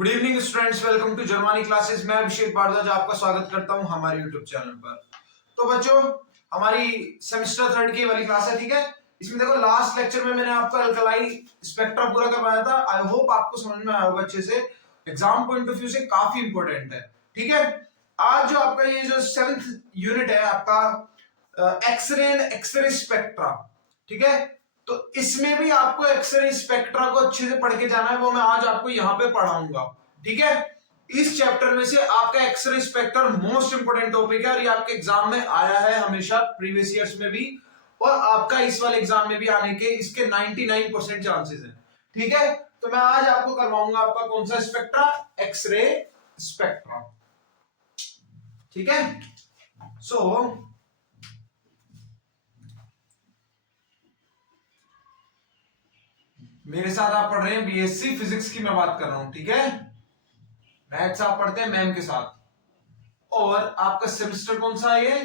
Good evening students, welcome to Germany classes. मैं अभिषेक भारद्वाज आपका स्वागत करता हूं हमारे यूट्यूब चैनल पर। तो बच्चों, हमारी सेमेस्टर थर्ड की वाली क्लास है, ठीक है। इसमें देखो, लास्ट लेक्चर में मैंने आपका अल्कलाई स्पेक्ट्रा पूरा करवाया था। आई होप आपको समझ में आया होगा अच्छे से। एग्जाम पॉइंट ऑफ व्यू से काफी इंपॉर्टेंट है, ठीक है। आज जो आपका ये जो 7th यूनिट है आपका एक्सरे एंड एक्सरे स्पेक्ट्रा, ठीक है। तो इसमें भी आपको एक्सरे स्पेक्ट्रा को अच्छे से पढ़ के जाना है, वो मैं आज आपको यहाँ पे पढ़ाऊंगा, ठीक है। इस चैप्टर में से आपका x ray spectra most important topic है और ये आपके एग्जाम में आया है हमेशा, प्रीवियस ईयर्स में भी, और आपका इस वाले एग्जाम में भी आने के इसके 99% चांसेस हैं, ठीक है। तो मैं आज आपको करवाऊंगा आपका कौन सा स्पेक्ट्रा, एक्सरे स्पेक्ट्रा, ठीक है। सो मेरे साथ आप पढ़ रहे हैं बीएससी फिजिक्स की मैं बात कर रहा हूं, ठीक है। मैथ्स आप पढ़ते हैं मैम के साथ। और आपका सेमेस्टर कौन सा है? ये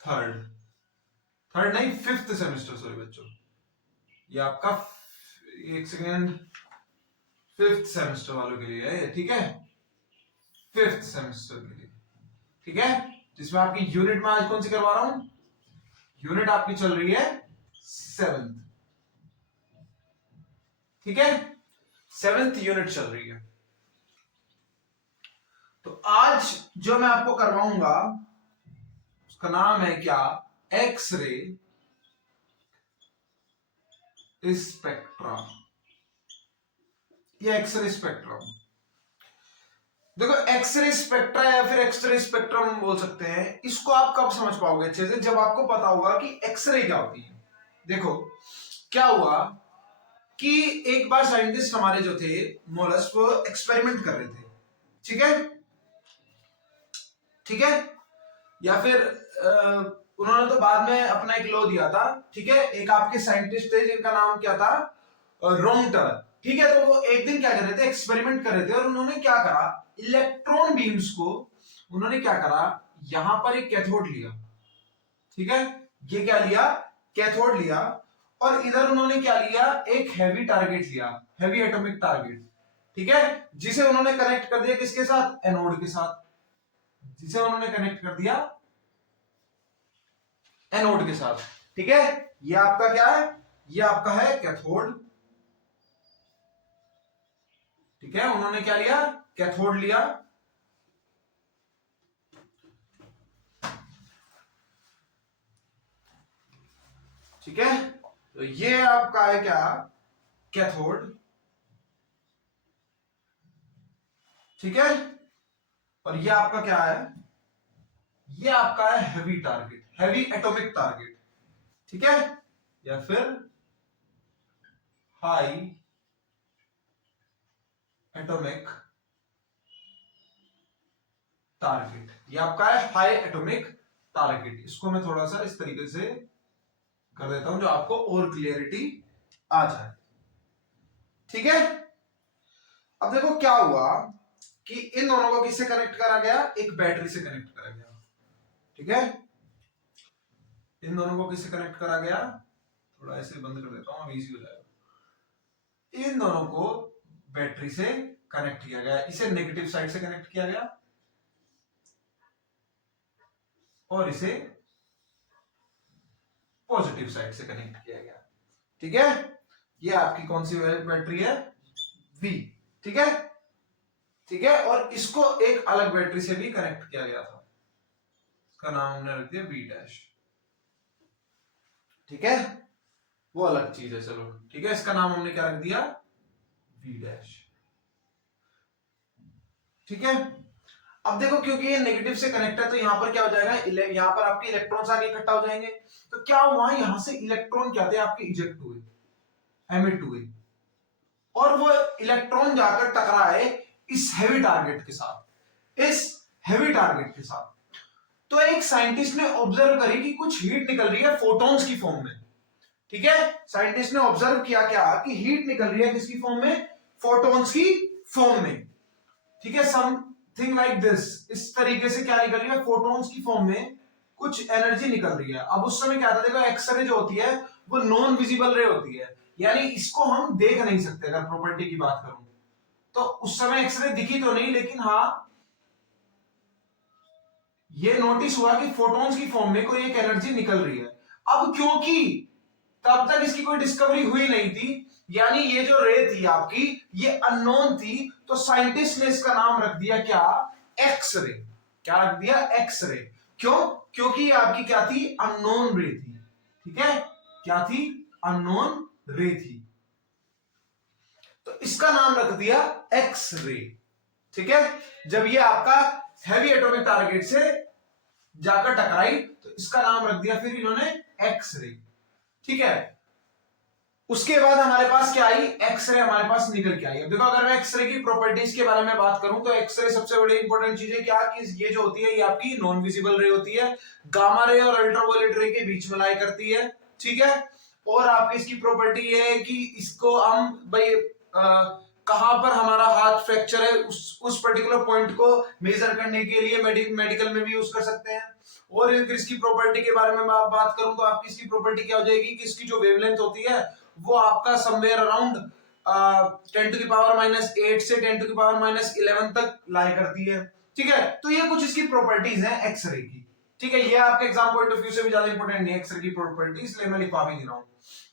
थर्ड नहीं, 5th सेमेस्टर, सॉरी बच्चों। ये आपका एक सेकेंड, 5th सेमेस्टर वालों के लिए है, ठीक है। 5th सेमेस्टर के लिए, ठीक है। जिसमें आपकी यूनिट में आज कौन सी करवा रहा हूं? यूनिट आपकी चल रही है 7th, ठीक है। 7th यूनिट चल रही है। तो आज जो मैं आपको करवाऊंगा उसका नाम है क्या? X ray spectra. ये एक्सरे स्पेक्ट्रम, देखो एक्सरे स्पेक्ट्रा या फिर एक्सरे स्पेक्ट्रम बोल सकते हैं। इसको आप कब समझ पाओगे अच्छे से? जब आपको पता होगा कि एक्सरे क्या होती है। देखो क्या हुआ कि एक बार साइंटिस्ट हमारे जो थे मोलस, वो एक्सपेरिमेंट कर रहे थे, ठीक है, ठीक है। या फिर उन्होंने तो बाद में अपना एक लॉ दिया था, ठीक है। एक आपके साइंटिस्ट थे जिनका नाम क्या था? रोंगटर, ठीक है। तो वो एक दिन क्या कर रहे थे? एक्सपेरिमेंट कर रहे थे और उन्होंने क्या करा, इलेक्ट्रॉन बीम्स को उन्होंने क्या करा, यहां पर एक कैथोड लिया, ठीक है। ये क्या लिया? कैथोड लिया। और इधर उन्होंने क्या लिया? एक हैवी टारगेट लिया, हैवी एटॉमिक टारगेट, ठीक है। जिसे उन्होंने कनेक्ट कर दिया किसके साथ? एनोड के साथ। जिसे उन्होंने कनेक्ट कर दिया एनोड के साथ, ठीक है। ये आपका क्या है? ये आपका है कैथोड, ठीक है। उन्होंने क्या लिया? कैथोड लिया। ठीक है। तो ये आपका है क्या? कैथोड, ठीक है। और ये आपका क्या है? ये आपका है heavy target, heavy atomic target, ठीक है। या फिर हाई एटॉमिक टारगेट। ये आपका है हाई एटॉमिक टारगेट। इसको मैं थोड़ा सा इस तरीके से कर देता हूं जो आपको और क्लियरिटी आ जाए, ठीक है। अब देखो क्या हुआ कि इन दोनों को किससे कनेक्ट करा गया? एक बैटरी से कनेक्ट करा गया, ठीक है। इन दोनों को किससे कनेक्ट करा गया? थोड़ा ऐसे बंद कर देता हूं, अब इजी हो जाएगा। इन दोनों को बैटरी से कनेक्ट किया गया। इसे नेगेटिव साइड से कनेक्ट किया गया और इसे पॉजिटिव साइड से कनेक्ट किया गया, ठीक है। ये आपकी कौन सी बैटरी है? V, ठीक है, ठीक है। और इसको एक अलग बैटरी से भी कनेक्ट किया गया था, इसका नाम हमने रख दिया V डैश, ठीक है। वो अलग चीज है, चलो ठीक है। इसका नाम हमने क्या रख दिया? V डैश, ठीक है। अब देखो, क्योंकि ये नेगेटिव से कनेक्ट है तो यहां पर क्या हो जाएगा? यहां पर आपके इलेक्ट्रॉन्स आगे इकट्ठा हो जाएंगे। तो क्या हुआ, यहां से इलेक्ट्रॉन क्या थे आपके? इजेक्ट हुए, एमिट हुए, और वो इलेक्ट्रॉन जाकर टकराए इस हैवी टारगेट के साथ, इस हैवी टारगेट के साथ। तो एक साइंटिस्ट ने ऑब्जर्व करी कि कुछ हीट निकल रही है फोटॉन्स की फॉर्म में, ठीक है। साइंटिस्ट ने ऑब्जर्व किया क्या कि हीट निकल रही है किसकी फॉर्म में? फोटॉन्स की फॉर्म में, ठीक है। समथिंग लाइक दिस, इस तरीके से क्या निकल रही है? फोटॉन्स की फॉर्म में कुछ एनर्जी निकल रही है। अब उस समय क्या था, देखो एक्सरे जो होती है वो नॉन विजिबल रे होती है, यानी इसको हम देख नहीं सकते। अगर प्रॉपर्टी की बात करूं तो उस समय एक्सरे दिखी तो नहीं, लेकिन हाँ ये नोटिस हुआ कि फोटॉन्स की फॉर्म में कोई एक एनर्जी निकल रही है। अब क्योंकि तब तक इसकी कोई डिस्कवरी हुई नहीं थी, यानी ये जो रे थी आपकी ये अननोन थी, तो साइंटिस्ट ने इसका नाम रख दिया क्या? X ray. क्या रख दिया? X ray. क्यों? क्योंकि ये आपकी क्या थी? अननोन रे थी। ठीक है, क्या थी? अननोन रे थी, तो इसका नाम रख दिया एक्स रे। ठीक है, जब ये आपका हैवी एटॉमिक टारगेट से जाकर टकराई तो इसका नाम रख दिया फिर इन्होंने एक्स रे। ठीक है, उसके बाद हमारे पास क्या आई? एक्सरे हमारे पास निकल के आई। अब देखो, अगर मैं एक्सरे की प्रॉपर्टीज के बारे में बात करूं तो एक्सरे सबसे बड़ी इंपॉर्टेंट चीज है क्या कि ये जो होती है ये आपकी नॉन विजिबल रे होती है, गामा रे और अल्ट्रावायलेट रे के बीच में लाई करती है। ठीक है, और आपकी इसकी प्रॉपर्टी ये है कि इसको हम भाई कहां पर हमारा हाथ फ्रैक्चर है उस पर्टिकुलर पॉइंट को मेजर करने के लिए मेडिकल में भी यूज कर सकते हैं। और अगर इसकी प्रॉपर्टी के बारे में मैं बात करूं तो आपकी इसकी प्रॉपर्टी क्या हो जाएगी कि इसकी जो वेवलेंथ होती है वो आपका समवेयर अराउंड 10⁻⁸ से 10⁻11 तक लाई करती है। ठीक है, तो ये कुछ इसकी प्रॉपर्टीज हैं एक्सरे की। ठीक है, ये आपके एग्जाम पॉइंट ऑफ व्यू से भी ज्यादा इंपॉर्टेंट नहीं है एक्सरे की प्रॉपर्टीज, इसलिए मैं लिखवा भी नहीं रहा हूं।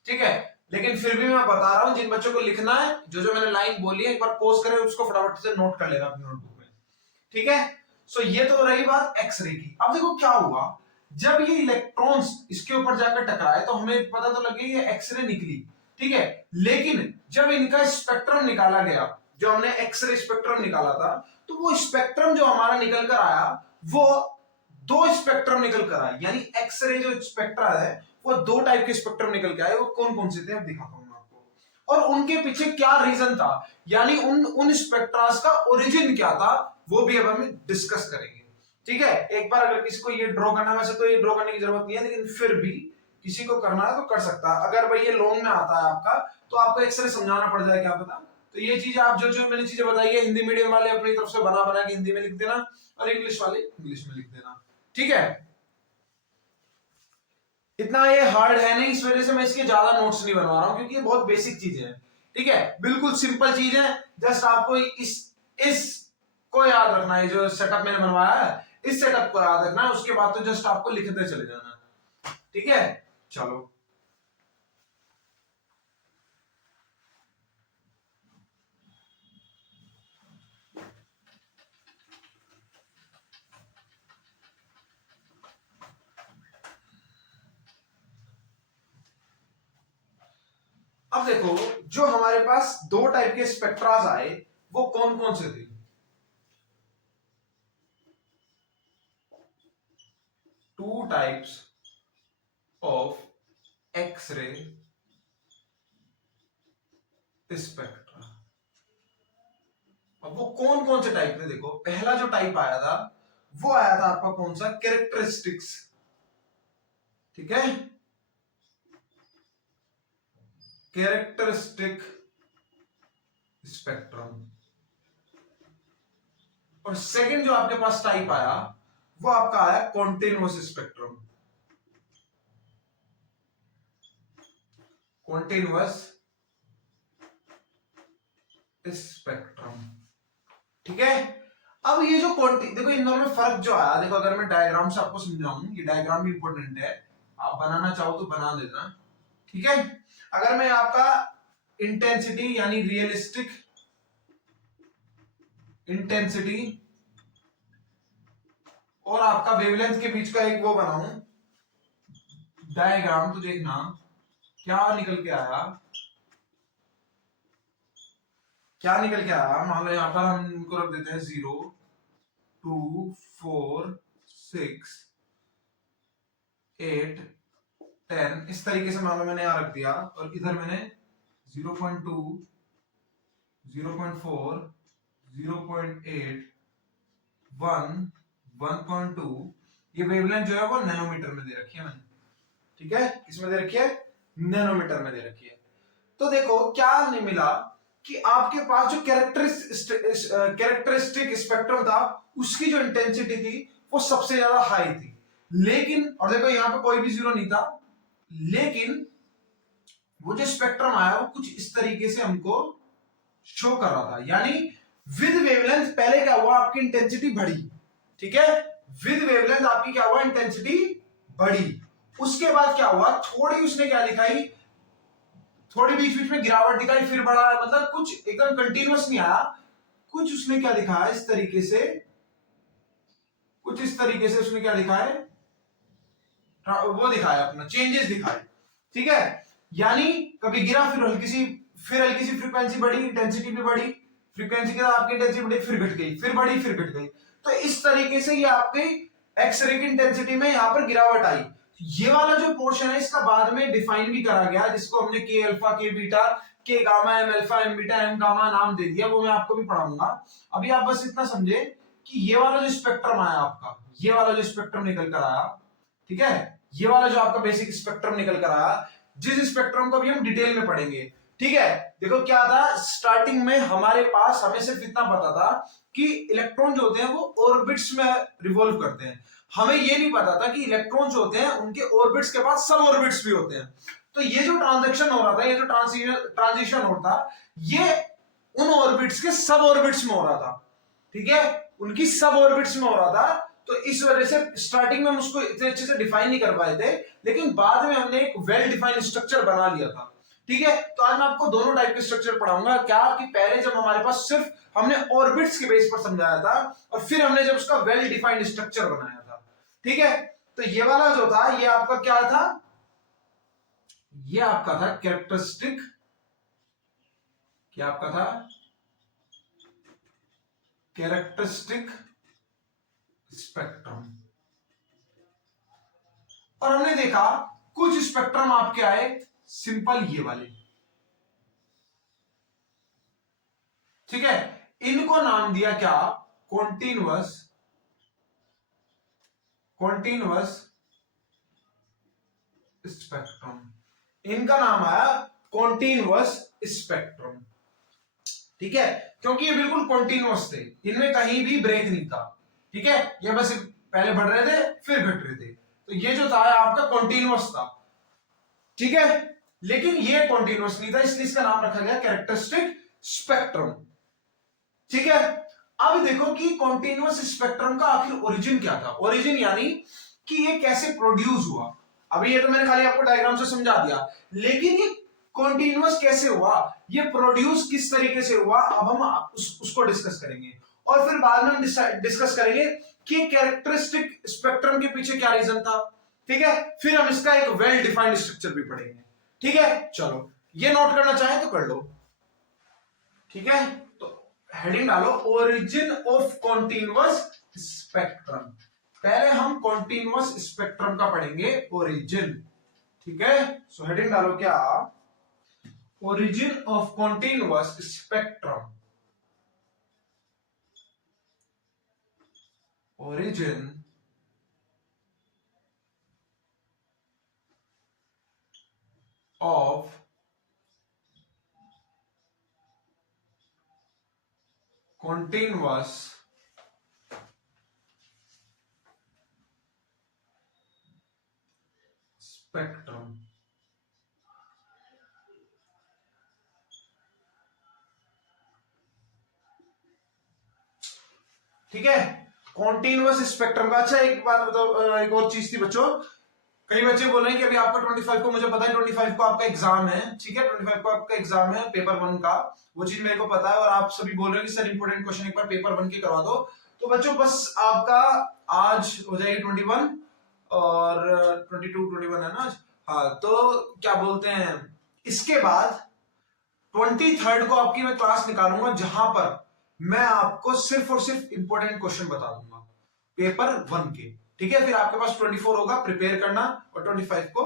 ठीक है, लेकिन फिर भी मैं बता रहा हूं, जिन बच्चों को लिखना है जो जो मैंने लाइन बोली है एक बार पॉज करें, उसको फटाफट से नोट कर लेना अपनी नोटबुक में। ठीक है, सो ये तो रही बात एक्सरे की। अब देखो क्या हुआ, जब ये इलेक्ट्रॉन्स इसके ऊपर जाकर टकराए तो हमें पता तो लगे ये एक्सरे निकली। ठीक है, लेकिन जब इनका स्पेक्ट्रम निकाला गया, जो हमने एक्सरे स्पेक्ट्रम निकाला था, तो वो स्पेक्ट्रम जो हमारा निकल कर आया वो दो स्पेक्ट्रम निकल कर आया। यानी एक्सरे जो स्पेक्ट्रा है वो दो टाइप के स्पेक्ट्रम निकल के आए। वो कौन कौन से थे अब दिखाता हूं मैं आपको, और उनके पीछे क्या रीजन था, यानी उन स्पेक्ट्रास का ओरिजिन क्या था, वो भी अब हम डिस्कस करेंगे। ठीक है, एक बार अगर किसी को ये ड्रॉ करना है, वैसे तो ये ड्रॉ करने की जरूरत नहीं है, लेकिन फिर भी किसी को करना है तो कर सकता है। अगर भाई ये लॉन्ग में आता है आपका तो आपको एक्सरे समझाना पड़ जाए, क्या पता। तो ये चीज आप जो जो मैंने चीजें बताई है, हिंदी मीडियम वाले अपनी तरफ से बना बना के हिंदी में लिख देना, और इंग्लिश वाले इंग्लिश में लिख देना। ठीक है, इतना ये हार्ड है नहीं, इस वजह से मैं इसके ज्यादा नोट्स नहीं बनवा रहा हूं, क्योंकि ये बहुत बेसिक चीजें हैं। ठीक है, बिल्कुल सिंपल चीज है, जस्ट आपको इस को याद रखना है। जो सेटअप मैंने बनवाया है इस सेटअप को याद रखना है, उसके बाद तो जस्ट आपको लिखते चले जाना। ठीक है, चलो अब देखो, जो हमारे पास दो टाइप के स्पेक्ट्रास आए वो कौन कौन से थे? Two types of x ray spectra. अब वो कौन कौन से टाइप थे? देखो, पहला जो टाइप आया था वो आया था आपका कौन सा? कैरेक्टरिस्टिक्स। ठीक है, कैरेक्टरिस्टिक स्पेक्ट्रम। और सेकंड जो आपके पास टाइप आया वो आपका आया कॉन्टिन्यूअस स्पेक्ट्रम। Continuous spectrum. ठीक है, अब ये जो देखो इन दोनों में फर्क जो आया, देखो अगर मैं डायग्राम से आपको समझाऊं, ये डायग्राम भी इंपॉर्टेंट है, आप बनाना चाहो तो बना देना। ठीक है, अगर मैं आपका इंटेंसिटी यानी रियलिस्टिक इंटेंसिटी और आपका वेवलेंथ के बीच का एक वो बनाऊं डायग्राम, तो देखना क्या निकल के आया। क्या निकल के आया, मान लो यहां पर हम इनको रख देते हैं 0 2 4 6 8 10, इस तरीके से मान लो मैंने यहां रख दिया, और इधर मैंने 0.2 0.4 0.8 1 1.2, ये वेवलेंथ जो है वो नैनोमीटर में दे रखी है मैंने। ठीक है, इसमें दे रखी है नैनोमीटर में दे रखी है। तो देखो क्या नहीं मिला कि आपके पास जो कैरेक्टरिस्टिक स्पेक्ट्रम था उसकी जो इंटेंसिटी थी वो सबसे ज्यादा हाई थी, लेकिन और देखो यहां पे कोई भी जीरो नहीं था, लेकिन वो जो स्पेक्ट्रम आया वो कुछ इस तरीके से हमको शो कर रहा था, यानी विद वेवलेंथ पहले क्या हुआ, आपकी इंटेंसिटी बढ़ी, ठीक है, विद वेवलेंथ आपकी क्या हुआ, इंटेंसिटी बढ़ी। उसके बाद क्या हुआ, थोड़ी उसने क्या दिखाई, थोड़ी बीच बीच में गिरावट दिखाई, फिर बढ़ा, मतलब कुछ एकदम कंटिन्यूअस नहीं आया, कुछ उसने क्या दिखाया इस तरीके से, कुछ इस तरीके से उसने क्या दिखाया, वो दिखाया अपना चेंजेस दिखाए, ठीक है। यानी कभी गिरा, फिर हल्की सी फ्रीक्वेंसी बढ़ी, इंटेंसिटी भी बढ़ी, फ्रीक्वेंसी के साथ आपकी इंटेंसिटी बढ़ी, फिर घट गई, फिर बढ़ी, फिर घट गई। तो इस तरीके से ये आपकी एक्सरे की इंटेंसिटी में यहां पर गिरावट आई। ये वाला जो पोर्शन है इसका बाद में डिफाइन भी करा गया, जिसको हमने के alpha, K beta, K gamma, M alpha, M beta, M gamma नाम दे दिया, वो मैं आपको भी पढ़ाऊंगा। अभी आप बस इतना समझे कि ये वाला जो स्पेक्ट्रम आया आपका, ये वाला जो स्पेक्ट्रम निकल कर आया, ठीक है, ये वाला जो आपका बेसिक स्पेक्ट्रम निकल कर आया, जिस स्पेक्ट्रम को भी हम डिटेल में पढ़ेंगे, ठीक है। देखो क्या था, स्टार्टिंग में हमारे पास हमें सिर्फ इतना पता था कि इलेक्ट्रॉन जो होते हैं वो ऑर्बिट्स में रिवॉल्व करते हैं, हमें ये नहीं पता था कि इलेक्ट्रॉन जो होते हैं उनके ऑर्बिट्स के बाद सब ऑर्बिट्स भी होते हैं। तो ये जो ट्रांजैक्शन हो रहा था, ये जो ट्रांजिशन हो रहा था, ये उन ऑर्बिट्स के सब ऑर्बिट्स में हो रहा था, ठीक है, उनकी सब ऑर्बिट्स में हो रहा था। तो इस वजह से स्टार्टिंग में हम उसको इतने अच्छे से डिफाइन नहीं कर पाए थे, लेकिन बाद में हमने एक वेल डिफाइंड स्ट्रक्चर बना लिया था, ठीक है। तो आज मैं आपको दोनों टाइप के स्ट्रक्चर पढ़ाऊंगा, क्या कि पहले जब हमारे पास सिर्फ हमने ऑर्बिट्स के बेस पर समझाया था, और फिर हमने जब उसका वेल डिफाइंड स्ट्रक्चर बनाया था, ठीक है। तो ये वाला जो था, ये आपका क्या था, ये आपका था कैरेक्टरिस्टिक, क्या आपका था, कैरेक्टरिस्टिक स्पेक्ट्रम। और हमने देखा कुछ स्पेक्ट्रम आपके आए सिंपल ये वाले, ठीक है, इनको नाम दिया क्या, कॉन्टिन्यूअस, कॉन्टिन्यूअस स्पेक्ट्रम, इनका नाम आया कॉन्टिन्यूअस स्पेक्ट्रम, ठीक है, क्योंकि ये बिल्कुल कॉन्टिन्यूअस थे, इनमें कहीं भी ब्रेक नहीं था, ठीक है, ये बस पहले बढ़ रहे थे फिर घट रहे थे, तो ये जो था आपका कॉन्टिन्यूअस था, ठीक है। लेकिन ये कॉन्टिन्यूअस नहीं था, इसलिए इसका नाम रखा गया कैरेक्टरिस्टिक स्पेक्ट्रम, ठीक है। अब देखो कि कॉन्टिन्यूअस स्पेक्ट्रम का आखिर ओरिजिन क्या था, ओरिजिन यानी कि ये कैसे प्रोड्यूस हुआ। अभी ये तो मैंने खाली आपको डायग्राम से समझा दिया, लेकिन ये कॉन्टिन्यूअस कैसे हुआ, ये प्रोड्यूस किस तरीके से हुआ, अब हम उसको डिस्कस करेंगे। और फिर बाद में हम डिस्कस करेंगे कि कैरेक्टरिस्टिक स्पेक्ट्रम के पीछे क्या रीजन था, ठीक है। फिर हम इसका एक वेल डिफाइंड स्ट्रक्चर भी पढ़ेंगे, ठीक है। चलो ये नोट करना चाहे तो कर लो, ठीक है। तो हेडिंग डालो ओरिजिन ऑफ कॉन्टिन्यूअस स्पेक्ट्रम, पहले हम कॉन्टिन्यूअस स्पेक्ट्रम का पढ़ेंगे ओरिजिन, ठीक है। सो हेडिंग डालो क्या, origin of continuous spectrum, origin of continuous spectrum, ठीक है, कॉन्टिन्यूअस स्पेक्ट्रम का। अच्छा एक बात बताओ, एक और चीज थी बच्चों, कई बच्चे बोल रहे हैं कि अभी आपका 25 को, मुझे पता है 25 को आपका एग्जाम है, ठीक है, 25 को आपका एग्जाम है पेपर 1 का, वो चीज मेरे को पता है, और आप सभी बोल रहे हैं कि सर इंपॉर्टेंट क्वेश्चन एक बार पेपर 1 के करवा दो। तो बच्चों बस आपका आज हो जाएगी 21 और 22 है ना आज, हाँ, तो क्या बोलते हैं, इसके बाद 23 को आपकी मैं क्लास निकालूंगा, जहां पर मैं आपको सिर्फ और सिर्फ इंपॉर्टेंट क्वेश्चन बता दूंगा पेपर 1 के, ठीक है। फिर आपके पास 24 होगा, प्रिपेयर करना, और 25 को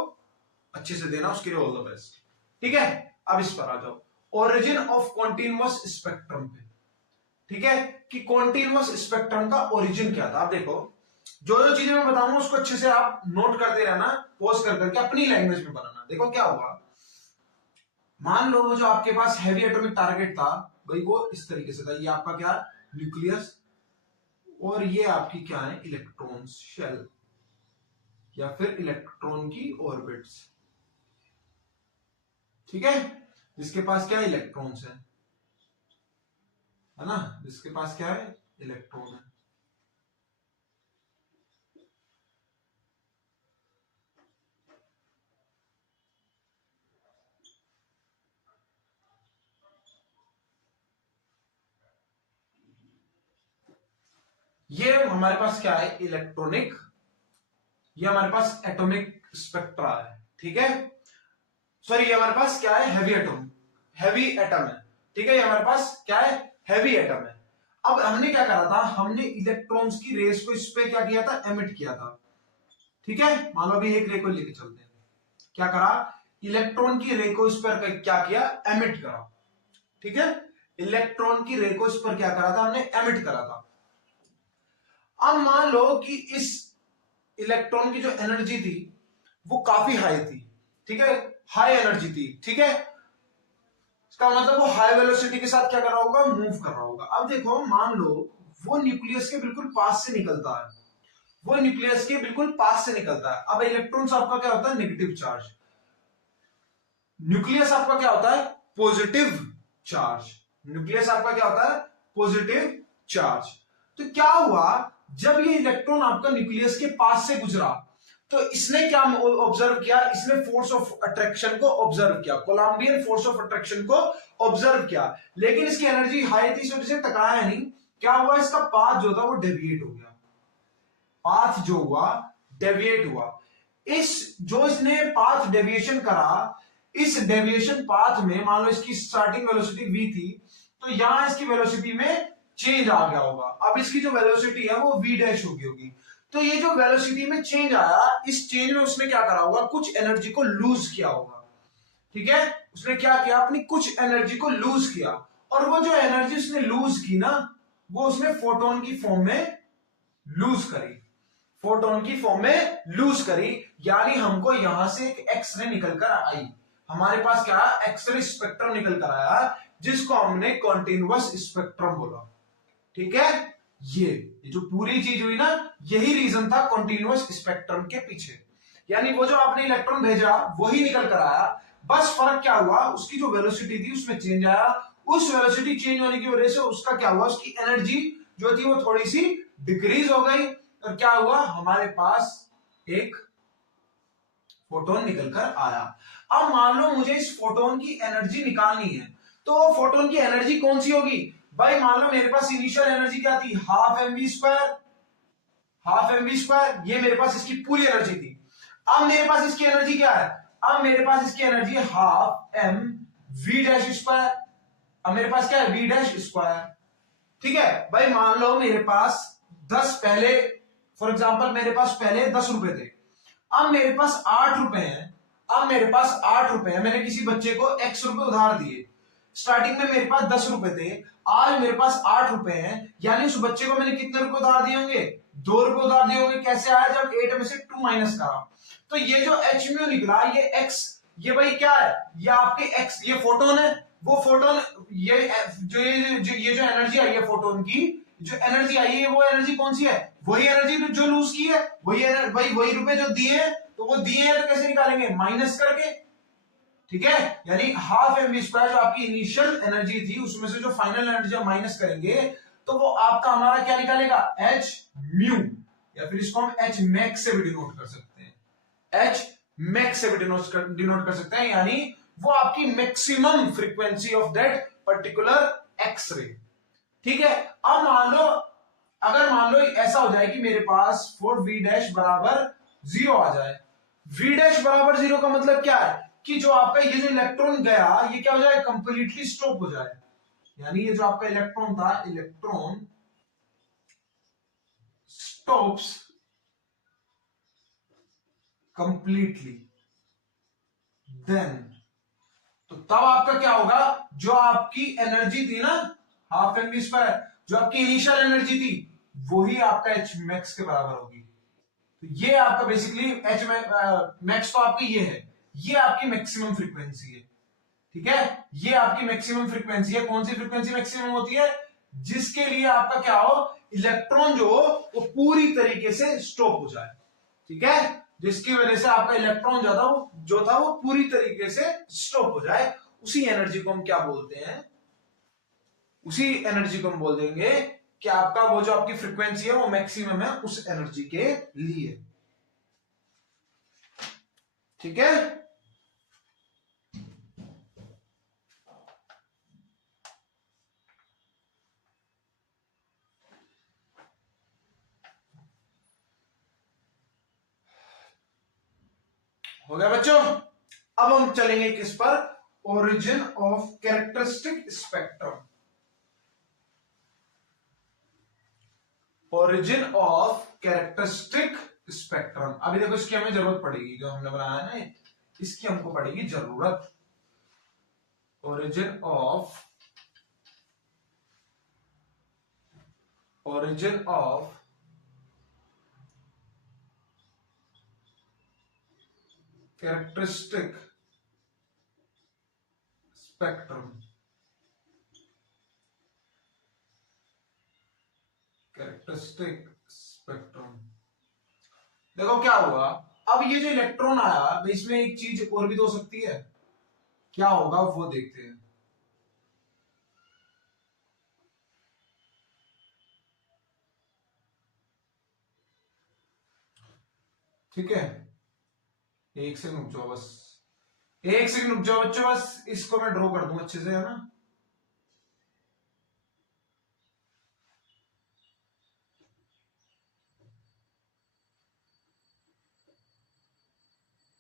अच्छे से देना, उसके लिए ऑल द बेस्ट, ठीक है। अब इस पर आ जाओ, ओरिजिन ऑफ कॉन्टिन्यूअस स्पेक्ट्रम पे, ठीक है, कि कॉन्टिन्यूअस स्पेक्ट्रम का ओरिजिन क्या था। आप देखो जो जो चीजें मैं बताऊंगा उसको अच्छे से आप नोट करते रहना, पॉज कर करके अपनी लैंग्वेज में बनाना। देखो क्या होगा, मान लो वो जो आपके पास हैवी एटॉमिक टारगेट था भाई, वो इस तरीके से था, ये आपका क्या, न्यूक्लियस, और ये आपकी क्या है, इलेक्ट्रॉन शेल, या फिर इलेक्ट्रॉन की ऑर्बिट्स, ठीक है, जिसके पास क्या है, इलेक्ट्रॉन्स है ना, जिसके पास क्या है, इलेक्ट्रॉन है। ये हमारे पास क्या है, इलेक्ट्रॉनिक, ये हमारे पास एटॉमिक स्पेक्ट्रा है, ठीक है। सॉरी, ये हमारे पास क्या है, हैवी एटम, हैवी एटम है, ठीक है, ये हमारे पास क्या है, हैवी एटम है। अब हमने क्या करा था, हमने इलेक्ट्रॉन्स की रेस को इस पे क्या किया था, एमिट किया था, ठीक है। मान लो अभी एक रे को लेके चलते हैं, क्या करा, इलेक्ट्रॉन की रे को इस पर क्या किया, एमिट करा, ठीक है। इलेक्ट्रॉन की रे को इस पर क्या करा था, हमने एमिट करा था। अब मान लो कि इस इलेक्ट्रॉन की जो एनर्जी थी वो काफी हाई थी, ठीक है, हाई एनर्जी थी, ठीक है। इसका मतलब वो हाई वेलोसिटी के साथ क्या कर रहा होगा, मूव कर रहा होगा। अब देखो, मान लो वो न्यूक्लियस के बिल्कुल पास से निकलता है, वो न्यूक्लियस के बिल्कुल पास से निकलता है। अब इलेक्ट्रॉन्स आपका क्या होता है, नेगेटिव चार्ज, न्यूक्लियस आपका क्या होता है, पॉजिटिव चार्ज, न्यूक्लियस आपका क्या होता है, पॉजिटिव चार्ज। तो क्या हुआ, जब ये इलेक्ट्रॉन आपका न्यूक्लियस के पास से गुजरा तो इसने क्या ऑब्जर्व किया, इसने फोर्स ऑफ अट्रैक्शन को ऑब्जर्व किया, कोलंबियन फोर्स ऑफ अट्रैक्शन को ऑब्जर्व किया, लेकिन इसकी एनर्जी हाई थी, इस वजह से टकराया नहीं। क्या हुआ, इसका पाथ जो था वो डेविएट हो गया, पाथ जो हुआ डेविएट हुआ। इस जो इसने पाथ डेविएशन करा, इस डेविएशन पाथ में मान लो इसकी स्टार्टिंग वेलोसिटी v थी, तो यहां इसकी वेलोसिटी में चेंज आ गया होगा। अब इसकी जो वेलोसिटी है वो v डैश होगी होगी। तो ये जो वेलोसिटी में चेंज आया, इस चेंज में उसने क्या करा होगा, कुछ एनर्जी को लूज किया होगा, ठीक है। उसने क्या किया, अपनी कुछ एनर्जी को लूज किया, और वो जो एनर्जी उसने लूज की ना, वो उसने फोटोन की फॉर्म में लूज करी, फोटोन की फॉर्म में लूज करी। यानी हमको यहां से एक एक्सरे निकल कर आई, हमारे पास क्या एक्सरे स्पेक्ट्रम निकल कर आया, जिसको हमने कॉन्टिन्यूअस स्पेक्ट्रम बोला, ठीक है। ये जो पूरी चीज हुई ना, यही रीजन था कॉन्टिन्यूअस स्पेक्ट्रम के पीछे। यानी वो जो आपने इलेक्ट्रॉन भेजा वही निकल कर आया, बस फर्क क्या हुआ, उसकी जो वेलोसिटी थी उसमें चेंज आया, उस वेलोसिटी चेंज होने की वजह से उसका क्या हुआ, उसकी एनर्जी जो थी वो थोड़ी सी डिक्रीज हो गई, और क्या हुआ, हमारे पास एक फोटोन निकलकर आया। अब मान लो मुझे इस फोटोन की एनर्जी निकालनी है, तो फोटोन की एनर्जी कौन सी होगी भाई, मान लो मेरे पास इनिशियल एनर्जी क्या थी, half M V square, half M V square, ये मेरे पास इसकी पूरी एनर्जी थी। अब मेरे पास इसकी एनर्जी क्या है, अब मेरे पास इसकी एनर्जी है half M V dash square. अब मेरे पास क्या है, वी डैश स्क्वायर, ठीक है भाई। मान लो मेरे पास 10 पहले, फॉर एग्जांपल मेरे पास पहले 10 रुपए थे, अब मेरे पास 8 रुपए हैं, अब मेरे पास 8 रुपए हैं, मैंने किसी बच्चे को x रुपए उधार दिए, स्टार्टिंग में मेरे पास 10 रुपए थे, आज मेरे पास 8 रुपए हैं, यानी उस बच्चे को मैंने कितने रुपए उधार दिए होंगे, 2 रुपए उधार दिए होंगे। कैसे आया, जब 8 में से 2 माइनस करा, तो ये जो h म्यू निकला, ये x, ये भाई क्या है, ये आपके x, ये फोटोन है, वो फोटोन, ये जो एनर्जी आई है फोटोन की, जो एनर्जी आई है वो एनर्जी कौन सी है, वही एनर्जी जो लूज की है, वही रुपए जो दिए हैं, तो वो दिए हैं तो कैसे निकालेंगे, माइनस करके, ठीक है। यानी हाफ एम वी स्क्वायर जो आपकी इनिशियल एनर्जी थी, उसमें से जो फाइनल एनर्जी हम माइनस करेंगे, तो वो आपका हमारा क्या निकालेगा, एच म्यू, या फिर इसको हम एच मैक्स से भी डिनोट कर सकते हैं, एच मैक्स से भी डिनोट कर सकते हैं, यानी वो आपकी maximum frequency of that particular x ray, ठीक है। अब मान लो, अगर मान लो ऐसा हो जाए कि मेरे पास फॉर वी डैश बराबर 0 आ जाए, वी डैश बराबर 0 का मतलब क्या है, कि जो आपका ये जो इलेक्ट्रॉन गया, ये क्या हो जाए, कंप्लीटली स्टॉप हो जाए, यानी ये जो आपका इलेक्ट्रॉन था, इलेक्ट्रॉन स्टॉप्स कंप्लीटली, देन तो तब आपका क्या होगा, जो आपकी एनर्जी थी ना, हाफ एम वी स्क्वायर, जो आपकी इनिशियल एनर्जी थी, वही आपका एच मैक्स के बराबर होगी। तो ये आपका बेसिकली एच मैक्स तो आपकी ये है, ये आपकी मैक्सिमम फ्रीक्वेंसी है, ठीक है। ये आपकी मैक्सिमम फ्रीक्वेंसी है। कौन सी फ्रीक्वेंसी मैक्सिमम होती है, जिसके लिए आपका क्या हो, इलेक्ट्रॉन जो हो वो पूरी तरीके से स्टॉप हो जाए, ठीक है। जिसकी वजह से आपका इलेक्ट्रॉन ज्यादा जो था वो पूरी तरीके से स्टॉप हो जाए, उसी एनर्जी को हम क्या बोलते हैं, उसी एनर्जी को हम बोल देंगे कि आपका वो जो आपकी फ्रीक्वेंसी है वो मैक्सिमम है उस एनर्जी के लिए। ठीक है, हो गया बच्चों। अब हम चलेंगे किस पर, origin of characteristic spectrum. Origin of characteristic spectrum, अभी देखो इसकी हमें जरूरत पड़ेगी, जो हमने बनाया है ना इसकी हमको पड़ेगी जरूरत। Origin of characteristic spectrum, characteristic spectrum. देखो क्या हुआ, अब ये जो इलेक्ट्रॉन आया इसमें एक चीज और भी तो हो सकती है, क्या होगा वो देखते हैं। ठीक है, एक सेकंड रुक जाओ बस, एक सेकंड रुक जाओ बच्चों, बस इसको मैं ड्रॉ कर दूं अच्छे से, है ना।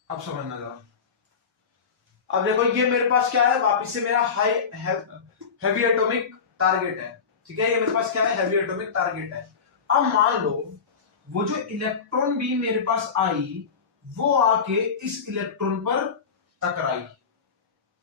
अब समझना जरा। अब देखो ये मेरे पास क्या है, वापिस से मेरा हैवी एटॉमिक टारगेट है। ठीक है, ये मेरे पास क्या है, हैवी एटॉमिक टारगेट है। अब मान लो वो जो इलेक्ट्रॉन भी मेरे पास आई वो आके इस इलेक्ट्रॉन पर टकराई।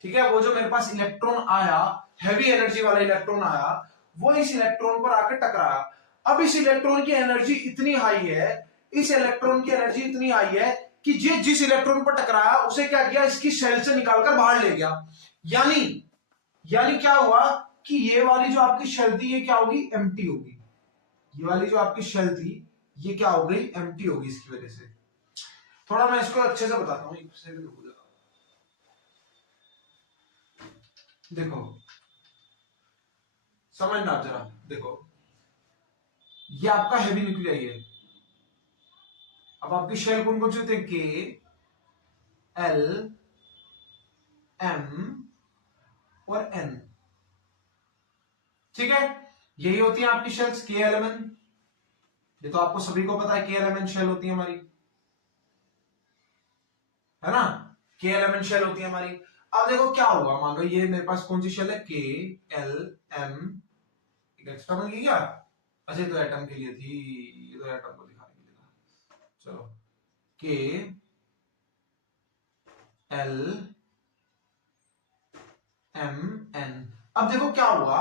ठीक है, वो जो मेरे पास इलेक्ट्रॉन आया, हैवी एनर्जी वाला इलेक्ट्रॉन आया, वो इस इलेक्ट्रॉन पर आके टकराया। अब इस इलेक्ट्रॉन की एनर्जी इतनी हाई है, इस इलेक्ट्रॉन की एनर्जी इतनी हाई है कि ये जिस इलेक्ट्रॉन पर टकराया उसे क्या किया, इसकी शेल से निकालकर बाहर ले गया। यानी क्या हुआ कि ये वाली जो आपकी शेल थी ये क्या होगी, एम्प्टी होगी। ये वाली जो आपकी शेल थी ये क्या हो गई, एम्प्टी होगी इसकी वजह से। थोड़ा मैं इसको अच्छे से बताता हूं, एक सेकंड रुको जरा। देखो समझना आप जरा, देखो ये आपका हैवी न्यूक्लियाई है। अब आपकी शेल कौन कौन से होते हैं, के, एल, एम और एन। ठीक है, यही होती है आपकी शेल्स, के, एल, एम, एन। ये तो आपको सभी को पता है, के, एल, एम, एन शेल होती है हमारी, है ना। के, एल, एम, एन शेल होती है हमारी। अब देखो क्या हुआ, मान लो ये मेरे पास कौन सी शेल है, के, एल, एम, एक्स्ट्रा बन गई क्या, अच्छा तो एटम के लिए थी, ये तो एटम को दिखाने के लिए था। चलो, के, एल, एम, एन। अब देखो क्या हुआ,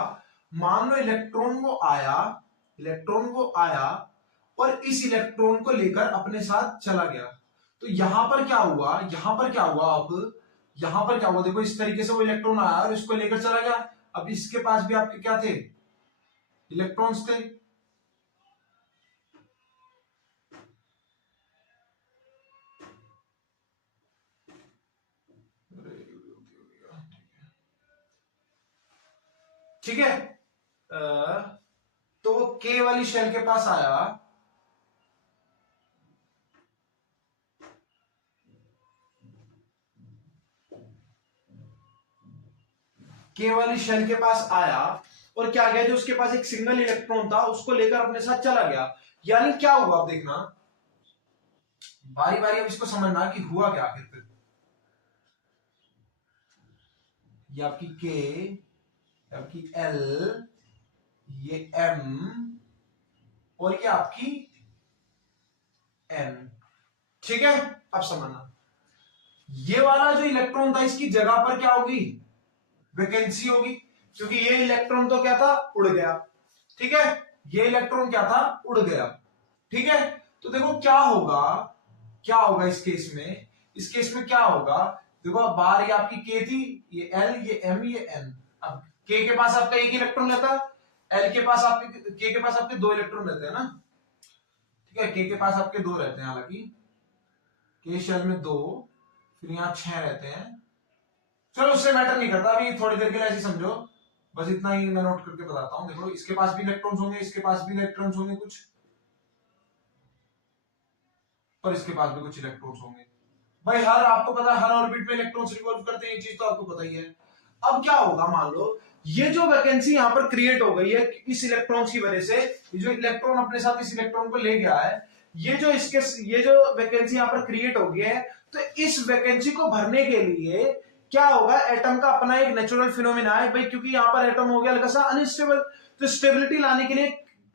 मान लो इलेक्ट्रॉन वो आया और इस इलेक्ट्रॉन को लेकर अपने साथ चला गया। तो यहां पर क्या हुआ, अब यहां पर क्या हुआ, देखो इस तरीके से वो इलेक्ट्रॉन आया और इसको लेकर चला गया। अब इसके पास भी आपके क्या थे, इलेक्ट्रॉन्स थे। ठीक है, तो के वाली शेल के पास आया, के वाली शेल के पास आया और क्या गया, जो उसके पास एक सिंगल इलेक्ट्रॉन था उसको लेकर अपने साथ चला गया। यानी क्या हुआ, आप देखना बारी बारी, अब इसको समझना कि हुआ क्या आखिर फिर। ये आपकी के, आपकी एल, ये एम और ये आपकी एन। ठीक है, अब समझना, ये वाला जो इलेक्ट्रॉन था इसकी जगह पर क्या होगी, वैकेंसी होगी, क्योंकि ये इलेक्ट्रॉन तो क्या था, उड़ गया। ठीक है, ये इलेक्ट्रॉन क्या था, उड़ गया। ठीक है, तो देखो क्या होगा इस केस में क्या होगा, देखो बाहर ये आपकी के थी, ये एल, ये एम, ये एन। अब के पास आपका एक इलेक्ट्रॉन रहता है, एल के पास आपके दो इलेक्ट्रॉन रहते हैं ना। ठीक है, के पास आपके दो रहते हैं हालांकि, के शेल में 2, फिर यहाँ 6 रहते हैं। चलो उससे मैटर नहीं करता, अभी थोड़ी देर के लिए ऐसे समझो, बस इतना ही मैं नोट करके बताता हूँ। देखो इसके पास भी इलेक्ट्रॉन्स होंगे, इसके पास भी इलेक्ट्रॉन्स होंगे कुछ, और इसके पास भी कुछ इलेक्ट्रॉन्स होंगे। भाई हर, आपको पता है हर ऑर्बिट में इलेक्ट्रॉन्स रिवॉल्व करते हैं, ये चीज तो आपको पता ही है। अब क्या होगा, मान लो ये जो वैकेंसी यहाँ पर क्रिएट हो गई है इस इलेक्ट्रॉन्स की वजह से, ये जो इलेक्ट्रॉन अपने साथ इस इलेक्ट्रॉन को ले गया है, ये जो वैकेंसी यहाँ पर क्रिएट हो गई है, तो इस वैकेंसी को भरने के लिए क्या होगा, एटम का अपना एक नेचुरल फिनोमिना है भाई, क्योंकि यहाँ पर एटम हो गया हल्का सा अनस्टेबल, तो स्टेबिलिटी लाने के लिए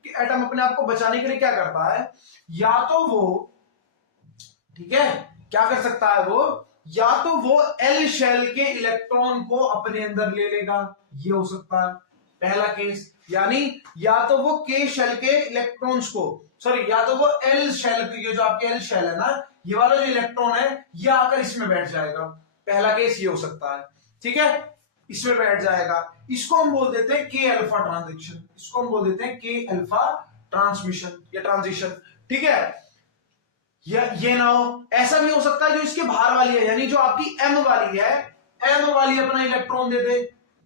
एटम अपने आप को बचाने के लिए क्या करता है, या तो वो, ठीक है, क्या कर सकता है वो, या तो वो एल शेल के इलेक्ट्रॉन को अपने अंदर ले लेगा, ये हो सकता है पहला केस, यानी या तो वो के शेल के इलेक्ट्रॉन्स को, सॉरी, या तो वो एल शेल, ये जो आपके एल शेल है ना, ये वाला जो इलेक्ट्रॉन है ये आकर इसमें बैठ जाएगा, पहला केस ये हो सकता है, ठीक है, इसमें बैठ जाएगा। इसको हम बोल देते हैं के अल्फा ट्रांजिशन, इसको हम बोल देते हैं के अल्फा ट्रांसमिशन या ट्रांजिशन, ठीक है। ये ना हो, ऐसा भी हो सकता है जो इसके बाहर वाली है, यानी जो आपकी एम वाली है, एम वाली अपना इलेक्ट्रॉन दे दे,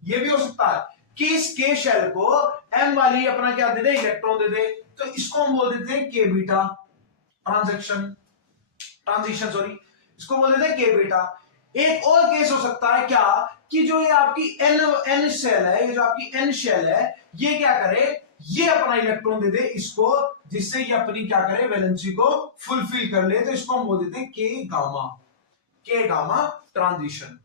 ये भी हो सकता है कि इस के शेल को एम वाली अपना क्या दे दे, इलेक्ट्रॉन दे दे, तो इसको हम बोल देते हैं के बीटा ट्रांजिशन, सॉरी, इसको बोल देते हैं के बीटा। एक और केस हो सकता है क्या, कि जो ये आपकी एन शेल है, ये जो आपकी एन शेल है, ये क्या करे, ये अपना इलेक्ट्रॉन दे दे इसको, जिससे ये अपनी क्या करे, वैलेंसी को फुलफिल कर ले, तो इसको हम बोल देते हैं के गामा ट्रांजिशन।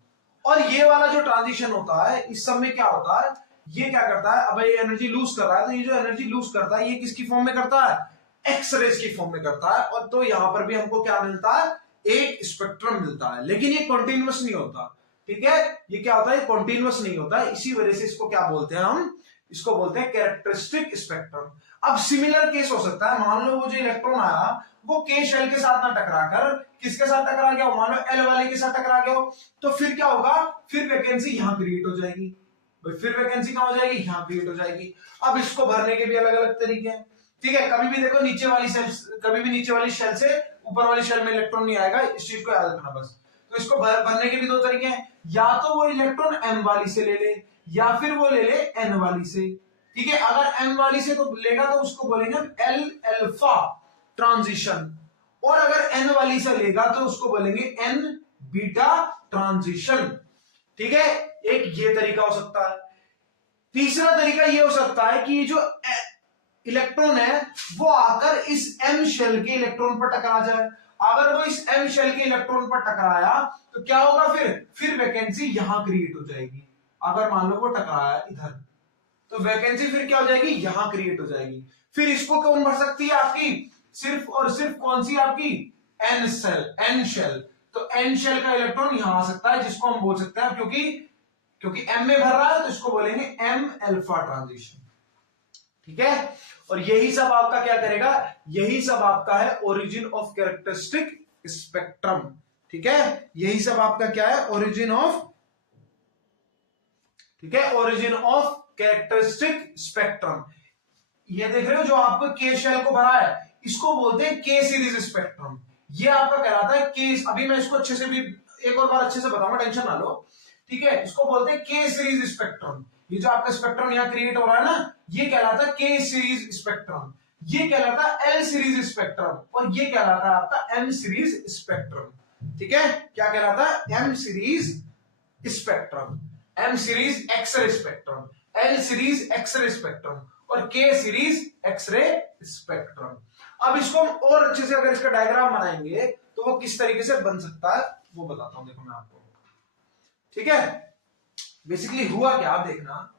और ये वाला जो ट्रांजिशन होता है, इस सब में क्या होता है, ये क्या करता है, अब ये एनर्जी लूज कर रहा है, तो ये जो एनर्जी लूज करता है ये किसकी फॉर्म में करता है, एक्सरेज की फॉर्म में करता है, और तो यहां पर भी हमको क्या मिलता है, एक स्पेक्ट्रम मिलता है, लेकिन ये कॉन्टिन्यूअस नहीं होता, ठीक है, ये क्या होता है, कॉन्टिन्यूअस नहीं होता, इसी वजह से इसको क्या बोलते हैं हम, इसको बोलते हैं कैरेक्टरिस्टिक स्पेक्ट्रम। अब सिमिलर केस हो सकता है, मान लो वो जो इलेक्ट्रॉन आया वो के शेल के साथ ना टकराकर किसके साथ टकरा गया, मान लो एल वाले के साथ टकरा गया, तो फिर क्या होगा, फिर वैकेंसी यहां क्रिएट हो जाएगी, फिर वैकेंसी कहां हो जाएगी, यहां क्रिएट हो जाएगी। अब इसको भरने के भी अलग अलग तरीके हैं, ठीक है, कभी भी देखो नीचे वाली शेल, कभी भी नीचे वाली शेल से ऊपर वाली शेल में इलेक्ट्रॉन नहीं आएगा, इस चीज को याद रखना बस। तो इसको भरने के भी दो तरीके हैं, या तो वो इलेक्ट्रॉन एम वाली से ले ले, या फिर वो ले ले एन वाली से, ठीक है। अगर एम वाली से तो लेगा तो उसको बोलेंगे हम एल अल्फा ट्रांजिशन, और अगर एन वाली से लेगा तो उसको बोलेंगे एन बीटा ट्रांजिशन, ठीक है। एक ये तरीका हो सकता है। तीसरा तरीका ये हो सकता है कि जो इलेक्ट्रॉन है वो आकर इस एम शेल के इलेक्ट्रॉन पर टकरा जाए, अगर वो इस एम शेल के इलेक्ट्रॉन पर टकराया तो क्या होगा, फिर वैकेंसी यहां क्रिएट हो जाएगी। अगर मान लो वो टकराया इधर, तो वैकेंसी फिर क्या हो जाएगी, यहां क्रिएट हो जाएगी। फिर इसको कौन भर सकती है, आपकी सिर्फ और सिर्फ कौन सी, आपकी एन शेल। तो एन शेल का इलेक्ट्रॉन यहां आ सकता है, जिसको हम बोल सकते हैं, क्योंकि एम में भर रहा है तो इसको बोलेंगे एम अल्फा ट्रांजिशन, ठीक है। और यही सब आपका क्या करेगा, यही सब आपका है ओरिजिन ऑफ कैरेक्टरिस्टिक स्पेक्ट्रम, ठीक है। यही सब आपका क्या है, ओरिजिन ऑफ, ठीक है, ओरिजिन ऑफ कैरेक्टरिस्टिक स्पेक्ट्रम। ये देख रहे हो जो आपको के शेल को भरा है, इसको बोलते हैं के सीरीज स्पेक्ट्रम। ये आपका कहलाता है के, अभी मैं इसको अच्छे से भी एक और बार अच्छे से बताऊंगा, टेंशन ना लो, ठीक है। इसको बोलते हैं के सीरीज स्पेक्ट्रम। ये जो आपका स्पेक्ट्रम यहां क्रिएट हो रहा है ना, ये कहलाता है के सीरीज स्पेक्ट्रम, ये कहलाता है एल सीरीज स्पेक्ट्रम, और ये कहलाता है आपका एम सीरीज स्पेक्ट्रम, ठीक है। क्या कहलाता है, M series spectrum, M series x ray spectrum, L series x ray spectrum, और के सीरीज एक्सरे स्पेक्ट्रम। अब इसको हम और अच्छे से अगर इसका डायग्राम बनाएंगे तो वो किस तरीके से बन सकता है वो बताता हूं, देखो मैं आपको, ठीक है। बेसिकली हुआ क्या, आप देखना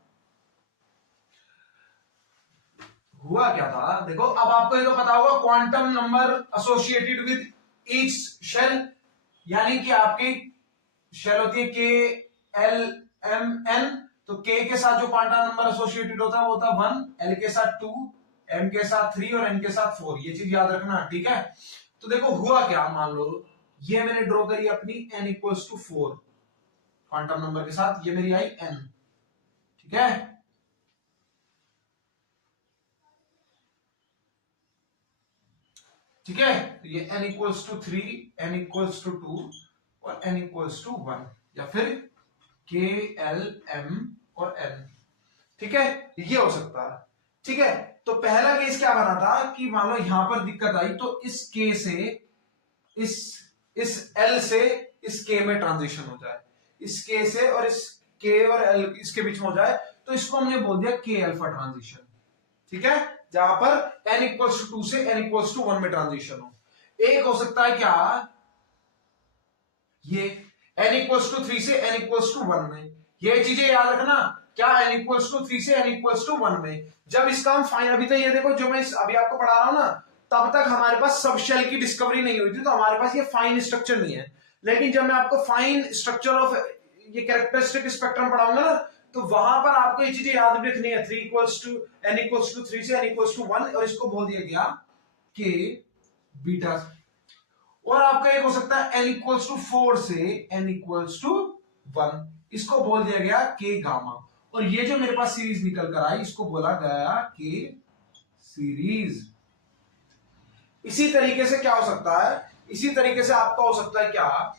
हुआ क्या था, देखो अब आपको ये तो पता होगा quantum number associated with each shell, यानी कि आपकी शेल होती है के एल एम एन, तो के के साथ जो क्वांटम नंबर एसोसिएटेड होता है वो होता है 1, एल के साथ 2, एम के साथ 3 और एन के साथ 4, ये चीज याद रखना, ठीक है। तो देखो हुआ क्या, मान लो ये मैंने ड्रॉ करी अपनी n equals to 4 quantum number के साथ, ये मेरी आई n, ठीक है। ठीक है, तो ये n equals to 3, n equals to 2 और n इक्वल्स टू 1, या फिर k l m और n। ठीक है, ये हो सकता है। ठीक है, तो पहला केस क्या बना था कि मान लो यहां पर दिक्कत आई तो इस k से इस l से इस k में ट्रांजिशन हो जाए, इस k से और इस k और l इसके बीच में हो जाए, तो इसको हमने बोल दिया k अल्फा ट्रांजिशन। ठीक है, जहां पर n इक्वल्स टू 2 से n इक्वल्स टू 1 में ट्रांजिशन हो। एक हो सकता है क्या, ये n इक्वल्स टू 3 से n इक्वल्स टू 1 में। ये चीजें याद रखना, क्या n इक्वल्स टू 3 से n इक्वल्स टू 1 में। जब इसका हम फाइन, अभी तो ये देखो जो मैं अभी आपको पढ़ा रहा हूं ना, तब तक हमारे पास सब शेल की डिस्कवरी नहीं हुई थी, तो हमारे पास ये फाइन स्ट्रक्चर नहीं है। लेकिन जब मैं आपको फाइन स्ट्रक्चर ऑफ ये कैरेक्टरिस्टिक स्पेक्ट्रम पढ़ाऊंगा ना, तो वहां पर आपको ये चीजें याद भी रखनी है। 3 equals to n equals to 3 से n इक्वल्स टू 1, और इसको बोल दिया गया k बीटा। और आपका एक हो सकता है n इक्वल्स टू 4 से n इक्वल्स टू 1, इसको बोल दिया गया k गामा। और ये जो मेरे पास सीरीज निकल कर आई, इसको बोला गया k सीरीज। इसी तरीके से क्या हो सकता है, इसी तरीके से आपका हो सकता है क्या,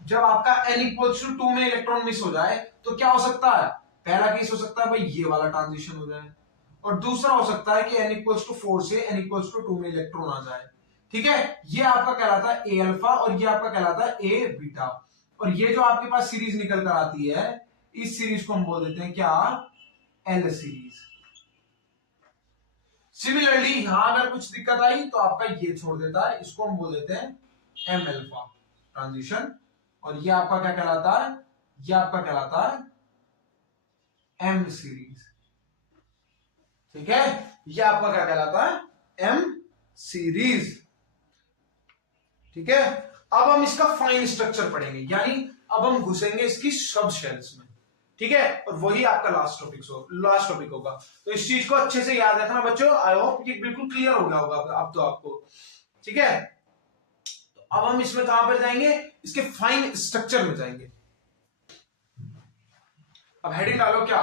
जब आपका n इक्वल्स टू 2 में इलेक्ट्रॉन मिस हो जाए तो क्या हो सकता है, पहला केस हो सकता है भाई ये वाला ट्रांजिशन हो जाए, और दूसरा हो सकता है कि n इक्वल्स टू 4 से n इक्वल्स टू 2 में इलेक्ट्रॉन आ जाए। ठीक है, ये आपका कहलाता है a अल्फा और ये आपका कहलाता है a बीटा। और ये जो आपके पास सीरीज निकल कर आती है, इस सीरीज को हम बोल देते हैं क्या, L सीरीज। सिमिलरली यहां अगर कुछ दिक्कत आई तो आपका ये छोड़ देता है, इसको हम बोल देते हैं m अल्फा ट्रांजिशन। और ये आपका क्या कहलाता है, ये आपका कहलाता है m सीरीज। ठीक है, ये आपका क्या कहलाता है, m सीरीज। ठीक है, अब हम इसका फाइन स्ट्रक्चर पढ़ेंगे, यानी अब हम घुसेंगे इसकी सब शेल्स में। ठीक है, और वही आपका लास्ट टॉपिक होगा। तो इस चीज को अच्छे से याद रखना बच्चों, आई होप कि बिल्कुल क्लियर हो गया होगा अब तो आपको। ठीक है, तो अब हम इसमें कहां पर जाएंगे, इसके फाइन स्ट्रक्चर में जाएंगे। अब हेडिंग डालो क्या,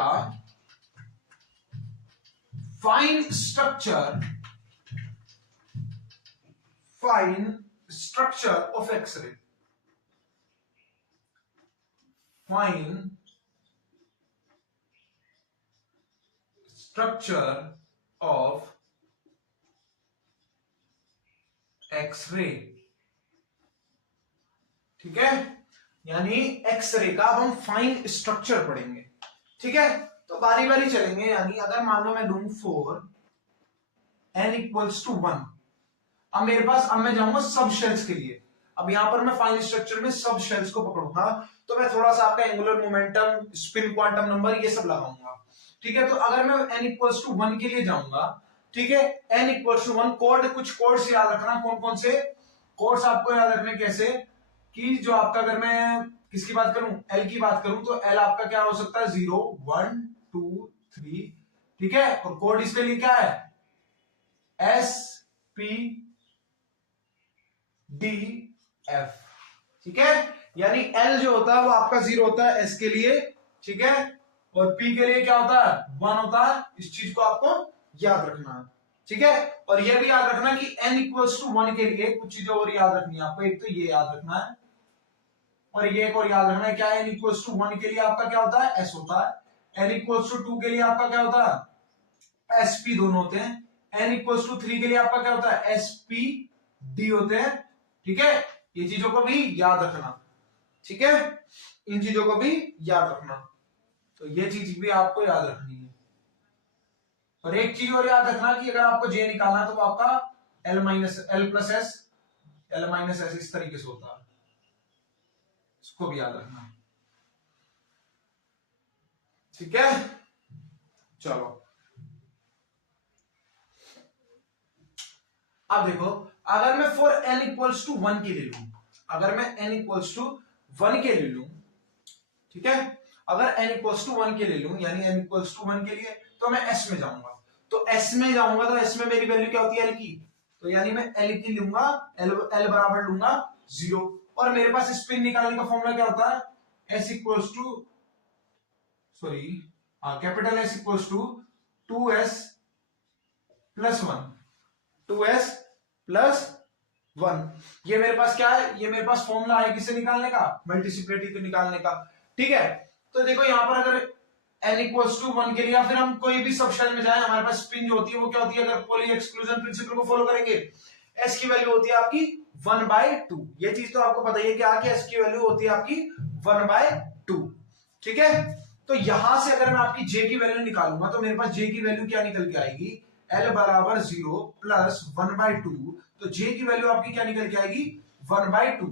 fine structure of x ray. Fine structure of x ray. ठीक है, यानी एक्सरे का हम फाइन स्ट्रक्चर पढ़ेंगे। ठीक है, तो बारी बारी चलेंगे। यानी अगर मान लो मैं लूं 4 n इक्वल्स टू 1, अब मेरे पास, अब मैं जाऊंगा सब शेल्स के लिए। अब यहां पर मैं फाइन स्ट्रक्चर में सब शेल्स को पकड़ूंगा, तो मैं थोड़ा सा आपका angular momentum, spin quantum number, ये सब लगाऊंगा। ठीक है, तो अगर मैं n इक्वल्स टू 1 के लिए जाऊंगा, ठीक है, n इक्वल्स टू 1, कोड, कुछ कोड्स याद रखना। कौन कौन से कोड्स आपको याद रखने, कैसे कि जो आपका, अगर मैं किसकी बात करूं, L की बात करूं, तो L आपका क्या हो सकता है, 0 1 2 3। ठीक है, और कोड इसके लिए क्या है, S P D F। ठीक है, यानी L जो होता है वो आपका 0 होता है S के लिए, ठीक है, और P के लिए क्या होता है, 1 होता है। इस चीज को आपको याद रखना है। ठीक है, और ये भी याद रखना कि n इक्वल्स टू 1 के लिए कुछ चीजें और याद रखनी है आपको। एक तो ये याद रखना है, और ये एक और याद रखना है, क्या n इक्वल्स टू 1 के लिए आपका क्या होता है, S होता है। n इक्वल्स टू 2 के लिए आपका क्या होता है, SP दोनों होते हैं। n इक्वल्स टू 3 के लिए आपका क्या होता है, SPD होते हैं। ठीक है, ये चीजों को भी याद रखना। ठीक है, इन चीजों को भी याद रखना, तो ये चीज भी आपको याद रखनी है। और एक चीज और याद रखना कि अगर आपको J निकालना है तो वो आपका L प्लस S इस तरीके से होता है, इसको भी याद रखना। ठीक है, चलो अब देखो, अगर मैं फॉर n इक्वल्स टू 1 के लिए लूं, अगर मैं n इक्वल्स टू 1 के लिए लूं, ठीक है, अगर n इक्वल्स टू 1 के लिए लूं, यानी n इक्वल्स टू 1 के लिए, तो मैं S में जाऊंगा। तो S में जाऊंगा तो S में मेरी वैल्यू क्या होती है, L की, तो यानी मैं L की लूंगा, L बराबर लूंगा 0। और मेरे पास स्पिन निकालने का फॉर्मूला क्या होता है, S equals to, sorry, capital S equals to 2S plus 1, 2S plus 1। ये मेरे पास क्या है, ये मेरे पास फॉर्मूला है किसे निकालने का, मल्टीप्लिसिटी को निकालने का। ठीक है, तो देखो यहाँ पर अगर n इक्वल्स टू 1 के लिए, या फिर हम कोई भी सब शेल में जाए, हमारे पास स्पिन जो होती है वो क्या होती है, अगर पॉली एक्सक्लूजन प्रिंसिपल को फॉलो करेंगे, s की वैल्यू होती है आपकी 1/2। ये चीज तो आपको पता ही है कि आगे s की वैल्यू होती है आपकी 1/2। ठीक है, तो यहां से अगर मैं आपकी j की वैल्यू निकालूंगा तो मेरे पास j की वैल्यू क्या निकल के आएगी, l बराबर 0 प्लस 1/2। तो j की वैल्यू आपकी क्या निकल के आएगी, 1/2।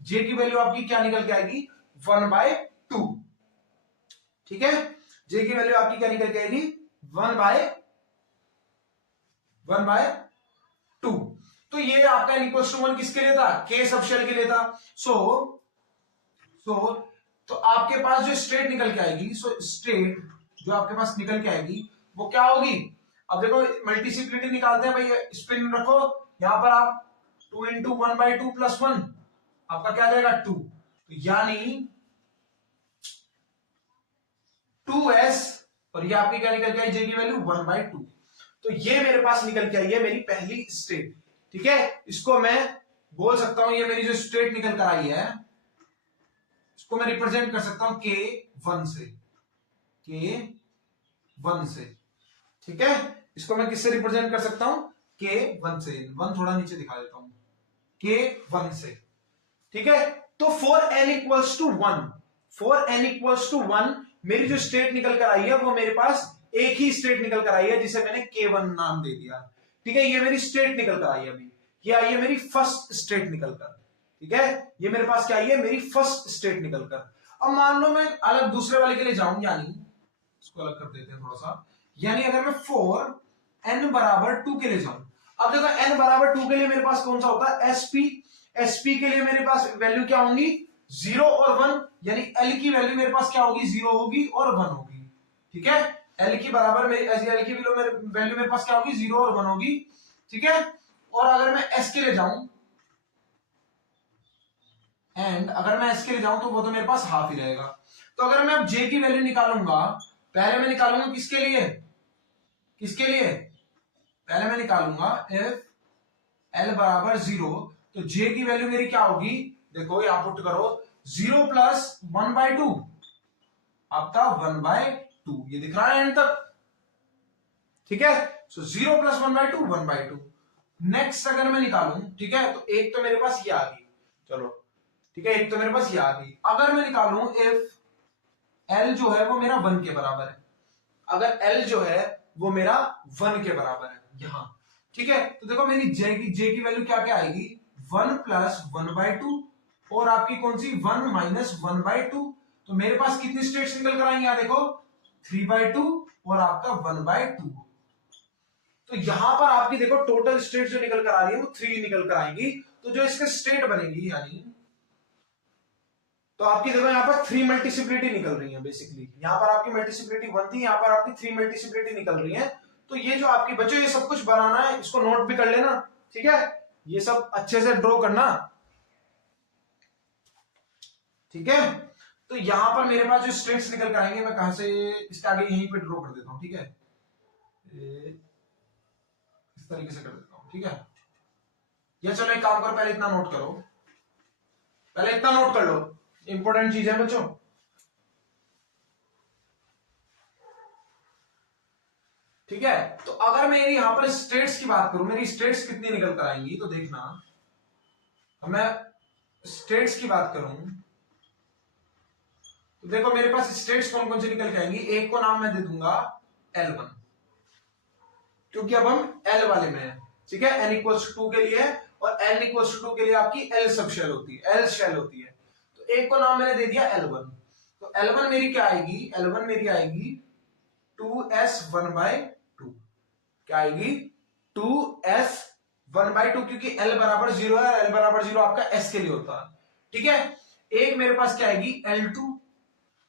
j की वैल्यू आपकी क्या निकल के आएगी, 1/2। ठीक है, j की वैल्यू आपकी क्या निकल के आएगी, 1/2। तो ये आपका n इक्वल्स टू 1 किसके लिए था, k सब शेल के लिए था। सो तो आपके पास जो स्टेट निकल के आएगी, स्टेट जो आपके पास निकल के आएगी वो क्या होगी। अब देखो मल्टीप्लिसिटी निकालते हैं भाई, स्पिन रखो यहां पर आप 2 इंटू 1/2 प्लस 1 आपका क्या जाएगा 2, तो यानी 2s, और ये आपकी क्या निकल के आई, j की वैल्यू 1/2। तो ये मेरे पास निकल के आई है मेरी पहली स्टेट। ठीक है, इसको मैं बोल सकता हूं, ये मेरी जो स्टेट निकल कर आई है इसको मैं रिप्रेजेंट कर सकता हूं k1 से, k1 से। ठीक है, इसको मैं किससे रिप्रेजेंट कर सकता हूं, k1 से। 1 थोड़ा नीचे दिखा देता हूं, k1 से। ठीक है, तो for n equals to 1, for n equals to 1 मेरी जो स्टेट निकल कर आई है वो मेरे पास एक ही स्टेट निकल कर आई है जिसे मैंने k1 नाम दे दिया। ठीक है, ये मेरी स्टेट निकल कर आई है, अभी ये आई है मेरी फर्स्ट स्टेट निकल कर। ठीक है, ये मेरे पास क्या आई है, मेरी फर्स्ट स्टेट निकल कर। अब मान लो मैं अलग दूसरे वाले के लिए जाऊं, यानी इसको अलग कर देते हैं थोड़ा सा, यानी अगर मैं फॉर n बराबर 2 के लिए जाऊं, अब देखो n बराबर 2 के लिए मेरे पास कौन सा होता है, sp के लिए मेरे पास वैल्यू क्या होंगी, 0 और 1, यानी l की वैल्यू मेरे पास क्या होगी, 0 होगी और 1 होगी। ठीक है, l की बराबर l की वैल्यू मेरे पास क्या होगी, 0 और 1 होगी। ठीक है, और अगर मैं s के लिए जाऊं, एंड अगर मैं s के लिए जाऊं तो वो तो मेरे पास हाफ ही रहेगा। तो अगर मैं अब j की वैल्यू निकालूंगा, पहले मैं निकालूंगा किसके लिए, किसके लिए, पहले मैं निकालूंगा इफ l बराबर 0, तो j की वैल्यू मेरी क्या होगी, देखो यहां पुट करो, 0 प्लस 1/2 आपका 1/2, ये दिख रहा है एंड तक। ठीक है, सो 0 प्लस 1/2 1/2। नेक्स्ट अगर मैं निकालूं, ठीक है, तो एक तो मेरे पास ये आ गई, चलो ठीक है, एक तो मेरे पास ये आ गई। अगर मैं निकालूं इफ l जो है वो मेरा 1 के बराबर है, अगर l जो है वो मेरा 1 के बराबर है यहां। ठीक है, तो देखो मेरी j की वैल्यू क्या क्या आएगी, 1 प्लस 1/2 और आपकी कौन सी 1 माइनस 1/2। तो मेरे पास कितनी स्टेट्स निकल कर आएंगी, देखो 3/2 और आपका 1/2। तो यहां पर आपकी देखो टोटल स्टेट जो निकल कर आ रही है वो 3 निकल कर आएंगी। तो जो इसके स्टेट बनेगी, यानी तो आपकी देखो यहां पर 3 मल्टीप्लिसिटी निकल रही है बेसिकली, यहां पर आपकी मल्टीप्लिसिटी 1 थी, यहां पर आपकी 3 मल्टीप्लिसिटी निकल रही है। तो ये जो आपकी बच्चों ये सब कुछ बनाना है, इसको नोट भी कर लेना। ठीक है, ये सब अच्छे से ड्रॉ करना। ठीक है, तो यहां पर मेरे पास जो स्टेट्स निकल कर आएंगे, मैं कहां से इसके आगे यहीं पे ड्रॉ कर देता हूं। ठीक है, इस तरीके से कर देता हूं। ठीक है, या चलो एक काम करो, पहले इतना नोट करो, पहले इतना नोट कर लो, इंपॉर्टेंट चीज है बच्चों। ठीक है, तो अगर मैं यहां पर स्टेट्स की बात करूं, मेरी स्टेट्स कितनी निकल कर आएंगी, तो देखना, मैं स्टेट्स की बात करूं तो देखो मेरे पास स्टेट्स कौन कौन से निकल के आएंगी। एक को नाम मैं दे दूंगा L1, क्योंकि अब हम L वाले में हैं। ठीक है, n इक्वल्स 2 के लिए, और n इक्वल्स 2 के लिए आपकी L सब शेल होती है, L शेल होती है। तो एक को नाम मैंने दे दिया L1, तो L1 मेरी क्या आएगी, L1 मेरी आएगी 2s 1/2। क्या आएगी, 2s 1/2, क्योंकि L बराबर 0 है, L बराबर 0 आपका s के लिए होता है। ठीक है, एक मेरे पास क्या आएगी L2।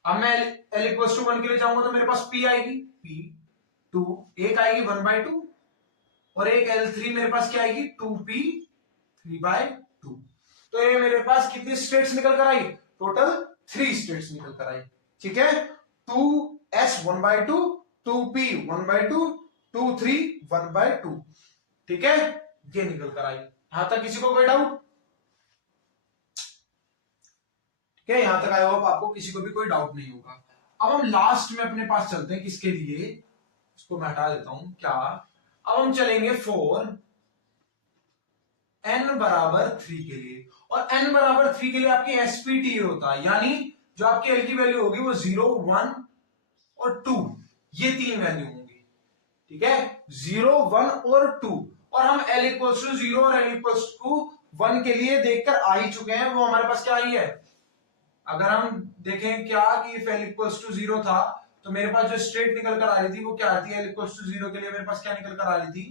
अब मैं L इक्वल्स टू 1 के लिए जाऊंगा तो मेरे पास P आएगी, P2, एक आएगी 1/2, और एक L3 मेरे पास क्या आएगी 2P 3/2। तो ये मेरे पास कितनी स्टेट्स निकल कर आई, टोटल 3 स्टेट्स निकल कर आई। ठीक है, 2s 1/2, 2p 1/2, 2 3 1/2। ठीक है, ये निकल कर आई। यहां तक किसी को कोई डाउट? ठीक है, यहां तक आई होप आपको किसी को भी कोई डाउट नहीं होगा। अब हम लास्ट में अपने पास चलते हैं, किसके लिए, इसको मैं हटा देता हूं क्या। अब हम चलेंगे फॉर n बराबर 3 के लिए, और n बराबर 3 के लिए आपकी एसपीटी होता है, यानी जो आपकी एल की वैल्यू होगी वो 0, 1 और 2, ये 3 वैल्यू होंगी। ठीक है, 0, 1 और 2, और हम l इक्वल्स टू 0 और l इक्वल्स टू 1 के लिए देखकर आ ही चुके हैं, वो हमारे पास क्या आई है। अगर हम देखें क्या कि इफ l इक्वल्स टू 0 था, तो मेरे पास जो स्ट्रेट निकल कर आ रही थी वो क्या आती है, l इक्वल्स टू 0 के लिए मेरे पास क्या निकल कर आ रही थी।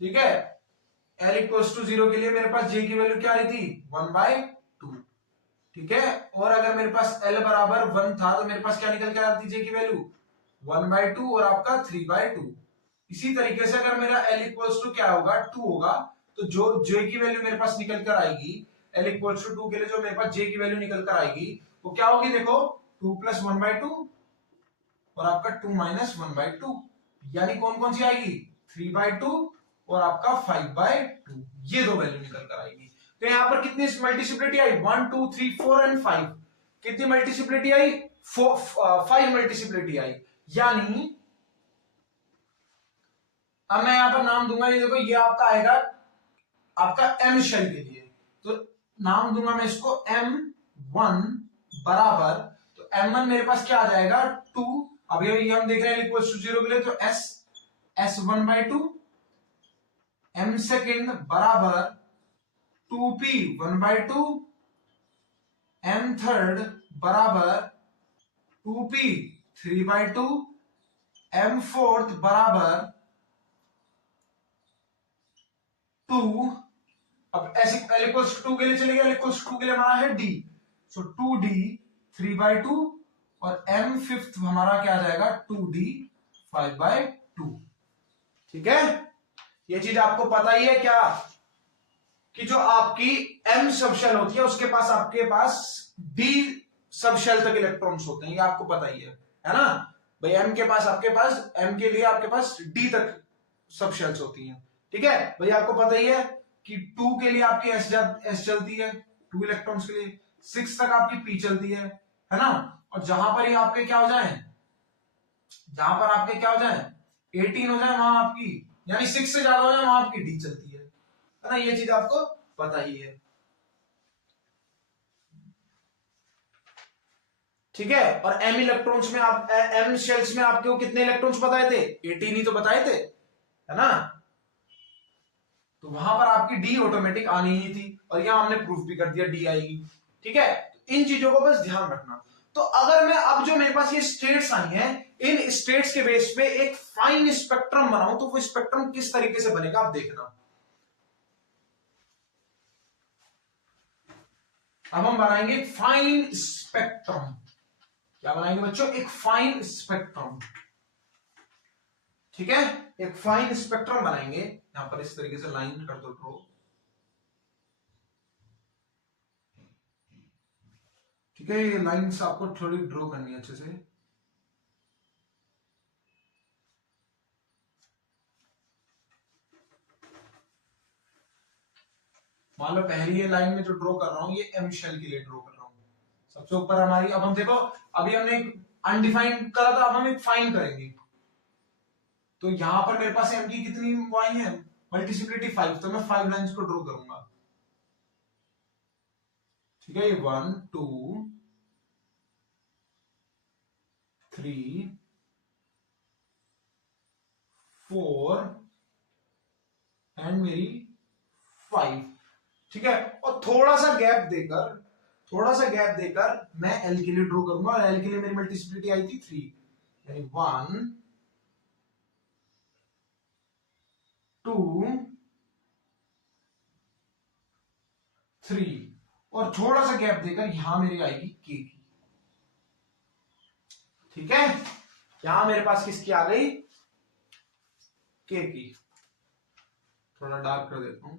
ठीक है, l इक्वल्स टू 0 के लिए मेरे पास j की वैल्यू क्या आ रही थी, 1/2। ठीक है, और अगर मेरे पास l बराबर 1 था तो मेरे पास क्या निकल के आ रही थी, j की वैल्यू 1/2 और आपका 3/2। इसी तरीके से अगर मेरा l इक्वल्स टू क्या होगा, 2 होगा, तो जो j की वैल्यू मेरे पास निकल कर आएगी, l इक्वल्स टू 2 के लिए जो मेरे पास j की वैल्यू निकल कर आएगी वो क्या होगी, देखो 2 + 1/2 और आपका 2 - 1/2, यानी कौन कौन सी आएगी, 3/2 और आपका 5/2, ये दो वैल्यू निकल कर आएगी। तो यहां पर कितनी मल्टीसिप्लिटी आई, 1, 2, 3, 4 एंड 5। कितनी मल्टीसिप्लिटी आई, 5 मल्टीसिप्लिटी आई। यानी अब मैं यहां पर नाम दूंगा, ये देखो ये आपका आएगा आपका एम शेल के लिए, तो नाम दूंगा मैं इसको M1 बराबर, तो M1 मेरे पास क्या आ जाएगा 2। अब ये हम देख रहे हैं इक्वल टू 0 के लिए, तो S1/2, M सेकेंड बराबर 2P 1/2, M थर्ड बराबर 2P 3/2, M फोर्थ बराबर 2। अब ऐसे l इक्वल्स 2 के लिए चलेगा, l इक्वल्स 2 के लिए हमारा है d, सो 2d 3/2, और m फिफ्थ हमारा क्या आ जाएगा 2d 5/2। ठीक है, ये चीज आपको पता ही है क्या, कि जो आपकी m सब शेल होती है उसके पास आपके पास d सब शेल तक इलेक्ट्रॉन्स होते हैं, ये आपको पता ही है ना भाई। m के पास आपके पास m के लिए आपके पास d तक सब शेल्स होती हैं। ठीक है भाई, आपको पता ही है कि 2 के लिए आपकी s चलती है 2 इलेक्ट्रॉन्स के लिए, 6 तक आपकी p चलती है ना। और जहां पर ही आपके क्या हो जाए, जहां पर आपके क्या हो जाए 18 हो जाए, वहां आपकी यानी 6 से ज्यादा हो जाए वहां आपकी d चलती है ना, ये चीज आपको पता ही है। ठीक है, और m इलेक्ट्रॉन्स में आप m शेल्स में आपको कितने इलेक्ट्रॉन्स बताए थे, 18 ही तो बताए थे, है ना। तो वहां पर आपकी डी ऑटोमेटिक आनी ही थी, और यहां हमने प्रूफ भी कर दिया डी आएगी। ठीक है, तो इन चीजों को बस ध्यान रखना। तो अगर मैं अब जो मेरे पास ये स्टेट्स आई हैं, इन स्टेट्स के बेस पे एक फाइन स्पेक्ट्रम बनाऊं, तो वो स्पेक्ट्रम किस तरीके से बनेगा आप देखना। अब हम बनाएंगे एक फाइन स्पेक्ट्रम। क्या बनाएंगे बच्चों, एक फाइन स्पेक्ट्रम। ठीक है, एक फाइन स्पेक्ट्रम बनाएंगे, यहां पर इस तरीके से लाइन कर दो ड्रॉ। ठीक है, ये लाइंस आपको थोड़ी ड्रॉ करनी है अच्छे से। मान लो पहली ये लाइन में जो ड्रॉ कर रहा हूं ये एम शेल के लिए ड्रॉ कर रहा हूं, सबसे ऊपर हमारी। अब हम देखो, अभी हमने एक अनडिफाइंड करा था, अब हम एक फाइन करेंगे, तो यहां पर मेरे पास एम की कितनी वाई है, मल्टीसिप्लिटी 5, तो मैं 5 लाइंस को ड्रॉ करूंगा। ठीक है, 1, 2, 3, 4 एंड मेरी 5। ठीक है, और थोड़ा सा गैप देकर मैं एल के लिए ड्रॉ करूंगा, और एल के लिए मेरी मल्टीसिप्लिटी आई थी 3, यानी 1, 2, 3, और थोड़ा सा गैप देकर यहां मेरी आएगी के की। ठीक है, यहां मेरे पास किसकी आ गई, के की। थोड़ा डार्क कर देता हूं।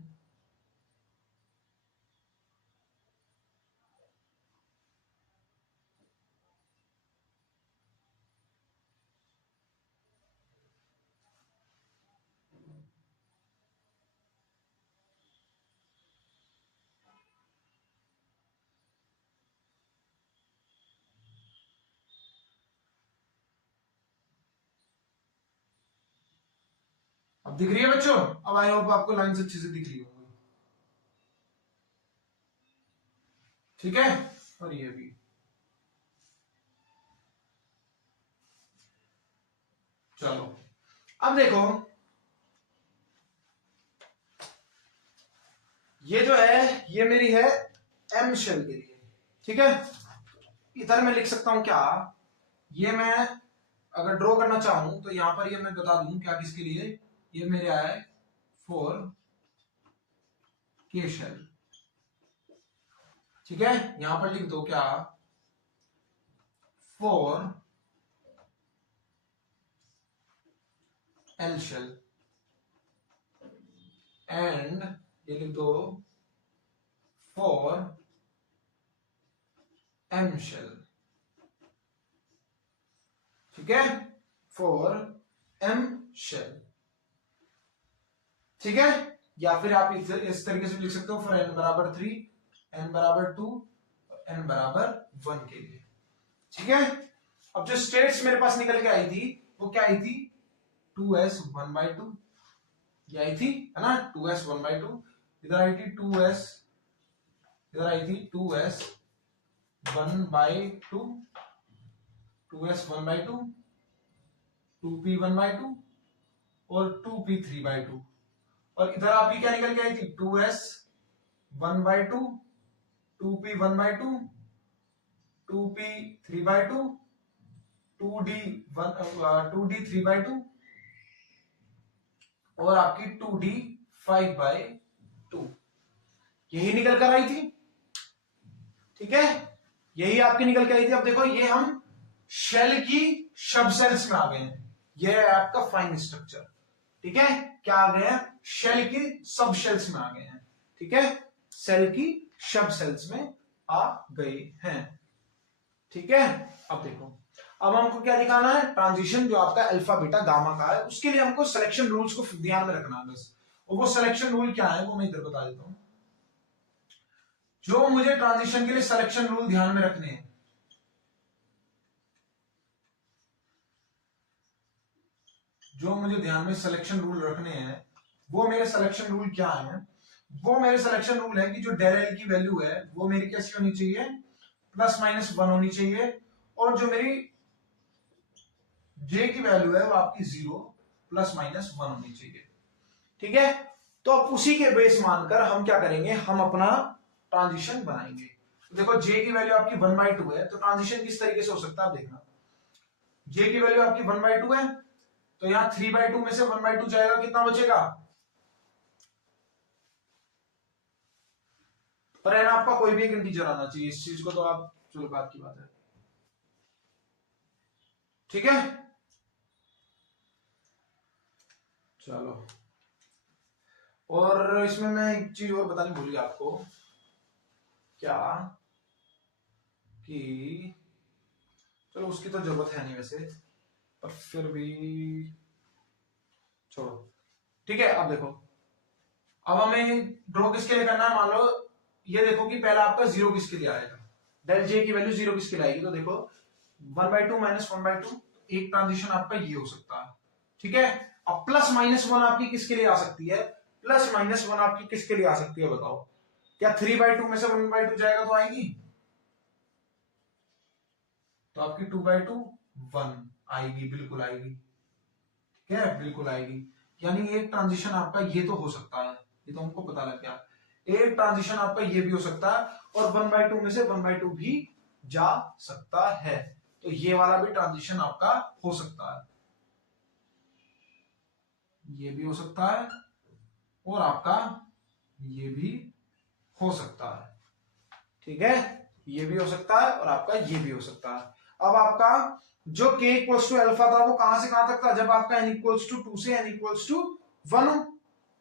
दिख रही है बच्चों? अब आई होप आपको लाइंस अच्छे से दिख रही होंगी। ठीक है, और ये भी। चलो अब देखो, ये जो है ये मेरी है एम शेल के लिए। ठीक है, इधर मैं लिख सकता हूं क्या, ये मैं अगर ड्रॉ करना चाहूं तो यहां पर ये मैं बता दूं क्या किसके लिए, ये मेरे आया है फॉर के शेल। ठीक है, यहां पर लिख दो क्या, फॉर एल शेल, एंड ये लिख दो फॉर एम शेल। ठीक है, फॉर एम शेल। ठीक है, या फिर आप इस तरीके से लिख सकते हो फॉर एन बराबर 3, एन बराबर 2, एन बराबर 1 के लिए। ठीक है, अब जो स्टेट्स मेरे पास निकल के आई थी वो क्या आई थी, 2s 1/2 ये आई थी, है ना, 2s 1/2। इधर आई थी 2s, इधर आई थी 2s 1/2, 2s 1/2, 2p 1/2 और 2p 3/2। और इधर आपकी क्या निकल के आई थी, 2s 1/2, 2p 1/2, 2p 3/2, 2d 3/2 और आपकी 2d 5/2, यही निकल कर आई थी। ठीक है, यही आपकी निकल के आई थी। अब देखो ये हम शेल की सब सेल्स में आ गए हैं, ये है आपका फाइन स्ट्रक्चर। ठीक है, क्या आ गए हैं, शेल की सब शेल्स में आ गए हैं। ठीक है, सेल की सब सेल्स में आ गए हैं। ठीक है, अब देखो, अब हमको क्या दिखाना है, ट्रांजिशन जो आपका अल्फा बीटा गामा का है, उसके लिए हमको सिलेक्शन रूल्स को ध्यान में रखना है बस। और वो सिलेक्शन रूल क्या है वो मैं इधर बता देता हूं। जो मुझे ट्रांजिशन के लिए सिलेक्शन रूल ध्यान में रखने हैं, जो मुझे ध्यान में सिलेक्शन रूल रखने हैं, वो मेरे सिलेक्शन रूल क्या है, वो मेरे सिलेक्शन रूल है कि जो डेल एल की वैल्यू है वो मेरी कैसी होनी चाहिए, ±1 होनी चाहिए, और जो मेरी जे की वैल्यू है वो आपकी 0 ±1 होनी चाहिए। ठीक है, तो अब उसी के बेस मानकर हम क्या करेंगे, हम अपना ट्रांजिशन बनाएंगे। तो देखो जे की वैल्यू आपकी 1/2 है, तो ट्रांजिशन किस तरीके से हो सकता है आप देखना, जे की वैल्यू आपकी 1/2 है, तो यहां 3/2 में से 1/2 जाएगा, कितना बचेगा, पर है ना आपका कोई भी एक इंटीजर आना चाहिए, इस चीज को तो आप चलो बात की बात है। ठीक है, चलो, और इसमें मैं एक चीज और बतानी भूल गया आपको, क्या कि चलो उसकी तो जरूरत है नहीं वैसे, पर फिर भी छोड़ो। ठीक है, अब देखो, अब हमें ड्रॉ किसके लिए करना है, मान लो ये देखो कि पहला आपका 0 किसके लिए आएगा, डेल जे की वैल्यू 0 किसके लिए आएगी, तो देखो 1/2 - 1/2 एक ट्रांजिशन आपका ये हो सकता है। ठीक है, अब +-1 आपकी किसके लिए आ सकती है, +-1 आपकी किसके लिए आ सकती है बताओ, क्या 3/2 में से 1/2 जाएगा तो आएगी, तो आपकी 2/2 1 आएगी, बिल्कुल आएगी। ठीक है, बिल्कुल आएगी, यानी एक ट्रांजिशन आपका ये तो हो सकता है, ये तो हमको पता लग गया, एक ट्रांजिशन आपका ये भी हो सकता है, और 1/2 में से 1/2 भी जा सकता है, तो ये वाला भी ट्रांजिशन आपका हो सकता है, ये भी हो सकता है, और आपका ये भी हो सकता है। ठीक है, ये भी हो सकता है और आपका ये भी हो सकता है। अब आपका जो k इक्वल्स टू अल्फा था वो कहां से कहां तक था, जब आपका n इक्वल्स टू 2 से n इक्वल्स टू 1 हो,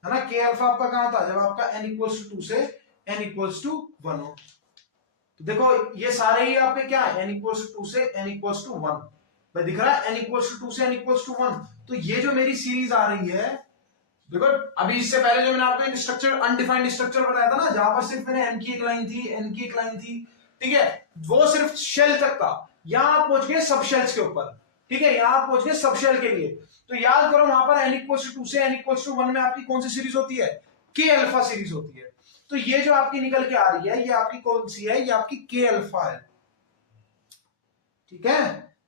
है ना, k अल्फा आपका कहां था, जब आपका n इक्वल्स टू 2 से n इक्वल्स टू 1 हो। तो देखो ये सारे ही आपके क्या है, n इक्वल्स टू 2 से n इक्वल्स टू 1, भाई दिख रहा है, n इक्वल्स टू 2 से n इक्वल्स टू 1, तो ये जो मेरी सीरीज आ रही है, देखो अभी इससे पहले जो मैंने आपको एक स्ट्रक्चर, अनडिफाइंड स्ट्रक्चर बताया था ना, जहां पर सिर्फ मैंने n की एक लाइन थी, n की एक लाइन थी, ठीक है, वो सिर्फ शेल तक था, यहां आप पहुंच गए सब शेल्स के ऊपर। ठीक है, यहां आप पहुंच गए सब शेल के लिए, तो याद करो वहां पर n इक्वल्स टू 2 से n इक्वल्स टू 1 में आपकी कौन सी सीरीज होती है, के अल्फा सीरीज होती है। तो ये जो आपकी निकल के आ रही है ये आपकी कौन सी है, ये आपकी के अल्फा है, ठीक है,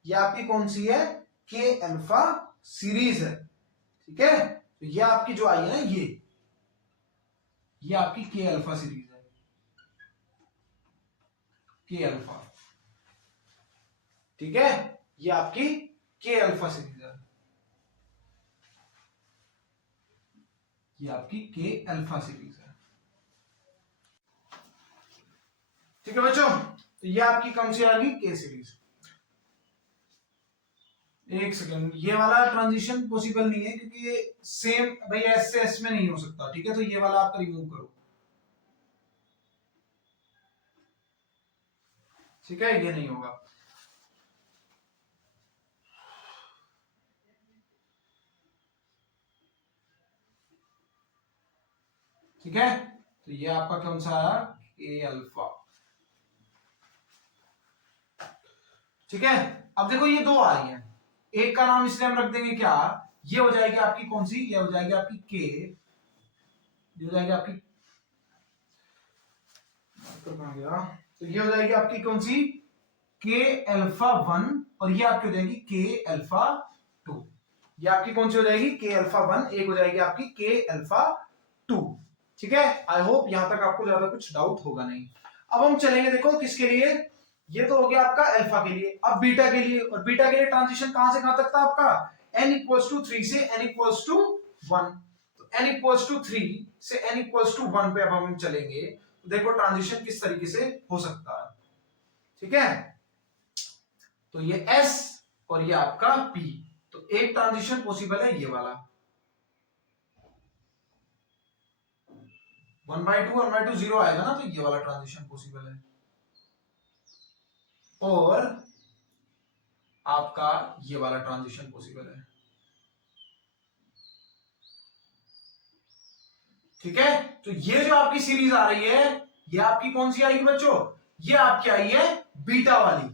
ये आपकी कौन सी है, के अल्फा सीरीज है, ठीक है। तो ये आपकी जो आई है ना ये आपकी के अल्फा सीरीज है, के अल्फा, ठीक है, ये आपकी के अल्फा सीरीज है, ये आपकी के अल्फा सीरीज है, ठीक है बच्चों। तो ये आपकी कौन सी आ गई, के सीरीज। एक सेकंड, ये वाला ट्रांजिशन पॉसिबल नहीं है क्योंकि ये सेम भाई एस से एस में नहीं हो सकता, ठीक है, तो ये वाला आप रिमूव करो, ठीक है, ये नहीं होगा। ठीक है, तो ये आपका कौन सा आया, के अल्फा, ठीक है। अब देखो ये दो आ रही है, एक का नाम इसलिए हम रख देंगे क्या, ये हो जाएगी आपकी कौन सी, ये हो जाएगी आपकी के, ये हो जाएगी आपकी, कहां गया, तो ये हो जाएगी आपकी कौन सी, के अल्फा 1 और ये आपकी हो जाएगी के अल्फा 2, ये आपकी कौन सी हो जाएगी, के अल्फा 1, एक हो जाएगी आपकी के अल्फा 2, ठीक है। आई होप यहां तक आपको ज्यादा कुछ डाउट होगा नहीं। अब हम चलेंगे देखो किसके लिए, ये तो हो गया आपका अल्फा के लिए, अब बीटा के लिए, और बीटा के लिए ट्रांजिशन कहां से कहां तक था आपका, n इक्वल्स टू 3 से n इक्वल्स टू 1, तो n इक्वल्स टू 3 से n इक्वल्स टू 1 पे अब हम चलेंगे, तो देखो ट्रांजिशन किस तरीके से हो सकता है, ठीक है। तो ये s और ये आपका p, तो एक ट्रांजिशन पॉसिबल है ये वाला 1/2 1/2 0 आएगा ना, तो ये वाला ट्रांजिशन पॉसिबल है, और आपका ये वाला ट्रांजिशन पॉसिबल है, ठीक है। तो ये जो आपकी सीरीज आ रही है ये आपकी कौन सी आएगी बच्चों, ये आपकी आई है बीटा वाली,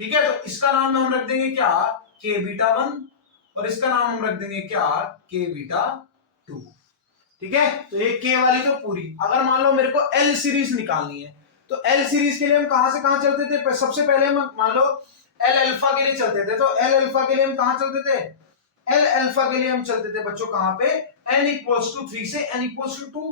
ठीक है। तो इसका नाम हम रख देंगे क्या, के बीटा 1, और इसका नाम हम रख देंगे क्या, के बीटा 2, ठीक है। तो ये के वाली तो पूरी, अगर मान लो मेरे को एल सीरीज निकालनी है, तो एल सीरीज के लिए हम कहां से कहां चलते थे, सबसे पहले हम मान लो एल अल्फा के लिए चलते थे, तो एल अल्फा के लिए हम कहां चलते थे, एल अल्फा के लिए हम चलते थे बच्चों कहां पे, n इक्वल्स टू 3 से n इक्वल्स टू 2,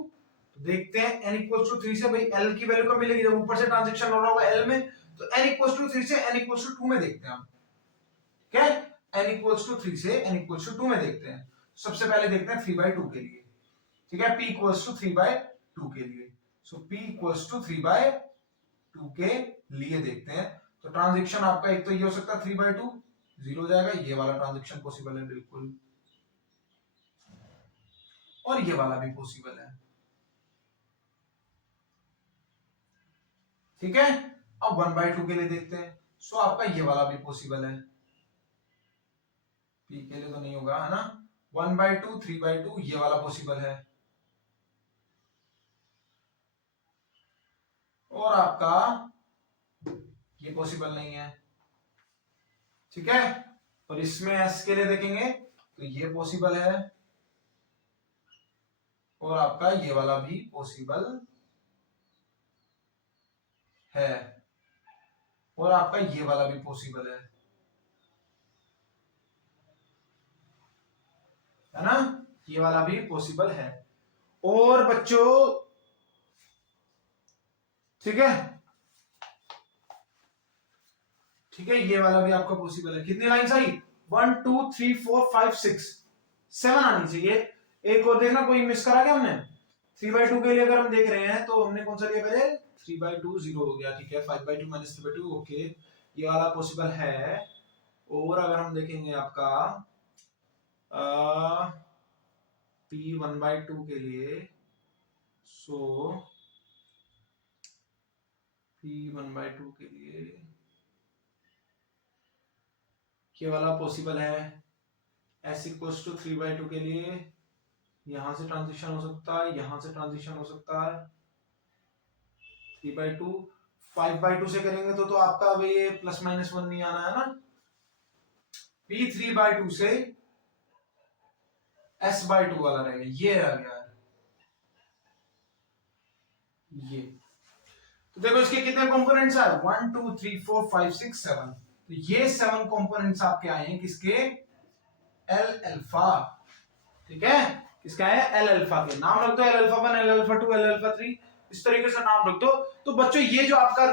तो देखते हैं n इक्वल्स टू 3 से भाई l की वैल्यू कब मिलेगी, जब ऊपर से ट्रांजैक्शन हो रहा होगा l में, तो n इक्वल्स टू 3 से n इक्वल्स टू 2 में देखते हैं हम, ठीक है, n इक्वल्स टू 3 से n इक्वल्स टू 2 में देखते हैं। सबसे पहले देखते हैं 3/2 के लिए, ठीक है, p इक्वल्स टू 3/2 के लिए, सो p इक्वल्स टू 3/2 के लिए देखते हैं। तो ट्रांजैक्शन आपका एक तो ये हो सकता है 3/2 0 हो जाएगा, ये वाला ट्रांजैक्शन पॉसिबल है बिल्कुल, और ये वाला भी पॉसिबल है, ठीक है। अब 1/2 के लिए देखते हैं, सो आपका ये वाला भी पॉसिबल है, p के लिए तो नहीं होगा है ना, 1/2 3/2 ये वाला पॉसिबल है, और आपका ये पॉसिबल नहीं है, ठीक है। और इसमें s के लिए देखेंगे तो ये पॉसिबल है, और आपका ये वाला भी पॉसिबल है, और आपका ये वाला भी पॉसिबल है ना, ये वाला भी पॉसिबल है। और बच्चों ठीक है, ठीक है, ये वाला भी आपका पॉसिबल है। कितनी लाइंस आई, 1 2 3 4 5 6 7 आनी चाहिए। एक और देखना कोई मिस करा क्या हमने, 3/2 के लिए अगर हम देख रहे हैं तो हमने कौन सा लिया पहले, 3/2 0 हो गया, ठीक है, 5/2 माइनस 3/2 ओके, ये वाला पॉसिबल है। और अगर हम देखेंगे आपका p 1/2 के लिए, सो p 1/2 के लिए ये वाला पॉसिबल है, s इक्वल्स टू 3/2 के लिए यहां से ट्रांजिशन हो सकता है, यहां से ट्रांजिशन हो सकता है, 3/2 5/2 से करेंगे तो आपका अब ये ±1 नहीं आना है ना, p 3/2 से S/2 वाला रहेगा, ये आ गया ये। तो देखो इसके कितने कंपोनेंट्स आए, 1 2 3 4 5 6 7, तो ये 7 कंपोनेंट्स आपके आए हैं किसके, एल अल्फा, ठीक है, किसका है, एल अल्फा के। नाम रख दो L alpha 1, L alpha 2, L alpha 3, इस तरीके से नाम रख दो। तो बच्चों ये जो आपका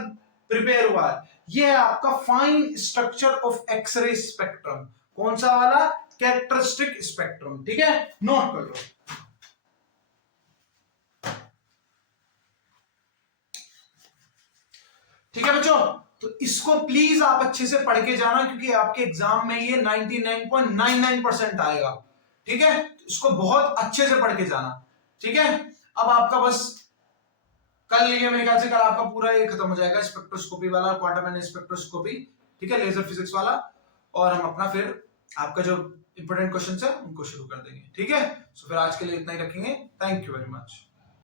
प्रिपेयर हुआ है, ये है आपका fine structure of x ray spectrum. कौन सा वाला, कैरेक्टरिस्टिक स्पेक्ट्रम, ठीक है, नोट कर लो। ठीक है बच्चों, तो इसको प्लीज आप अच्छे से पढ़ के जाना, क्योंकि आपके एग्जाम में ये 99.99% आएगा, ठीक है, तो इसको बहुत अच्छे से पढ़ के जाना, ठीक है। अब आपका बस कल ये मेरे ख्याल से कल आपका पूरा ये खत्म हो जाएगा, स्पेक्ट्रोस्कोपी वाला, क्वांटम एंड स्पेक्ट्रोस्कोपी, ठीक है, लेजर फिजिक्स वाला, और हम अपना फिर आपका जो इंपोर्टेंट क्वेश्चन है उनको शुरू कर देंगे, ठीक है। सो फिर आज के लिए इतना ही रखेंगे, थैंक यू वेरी मच।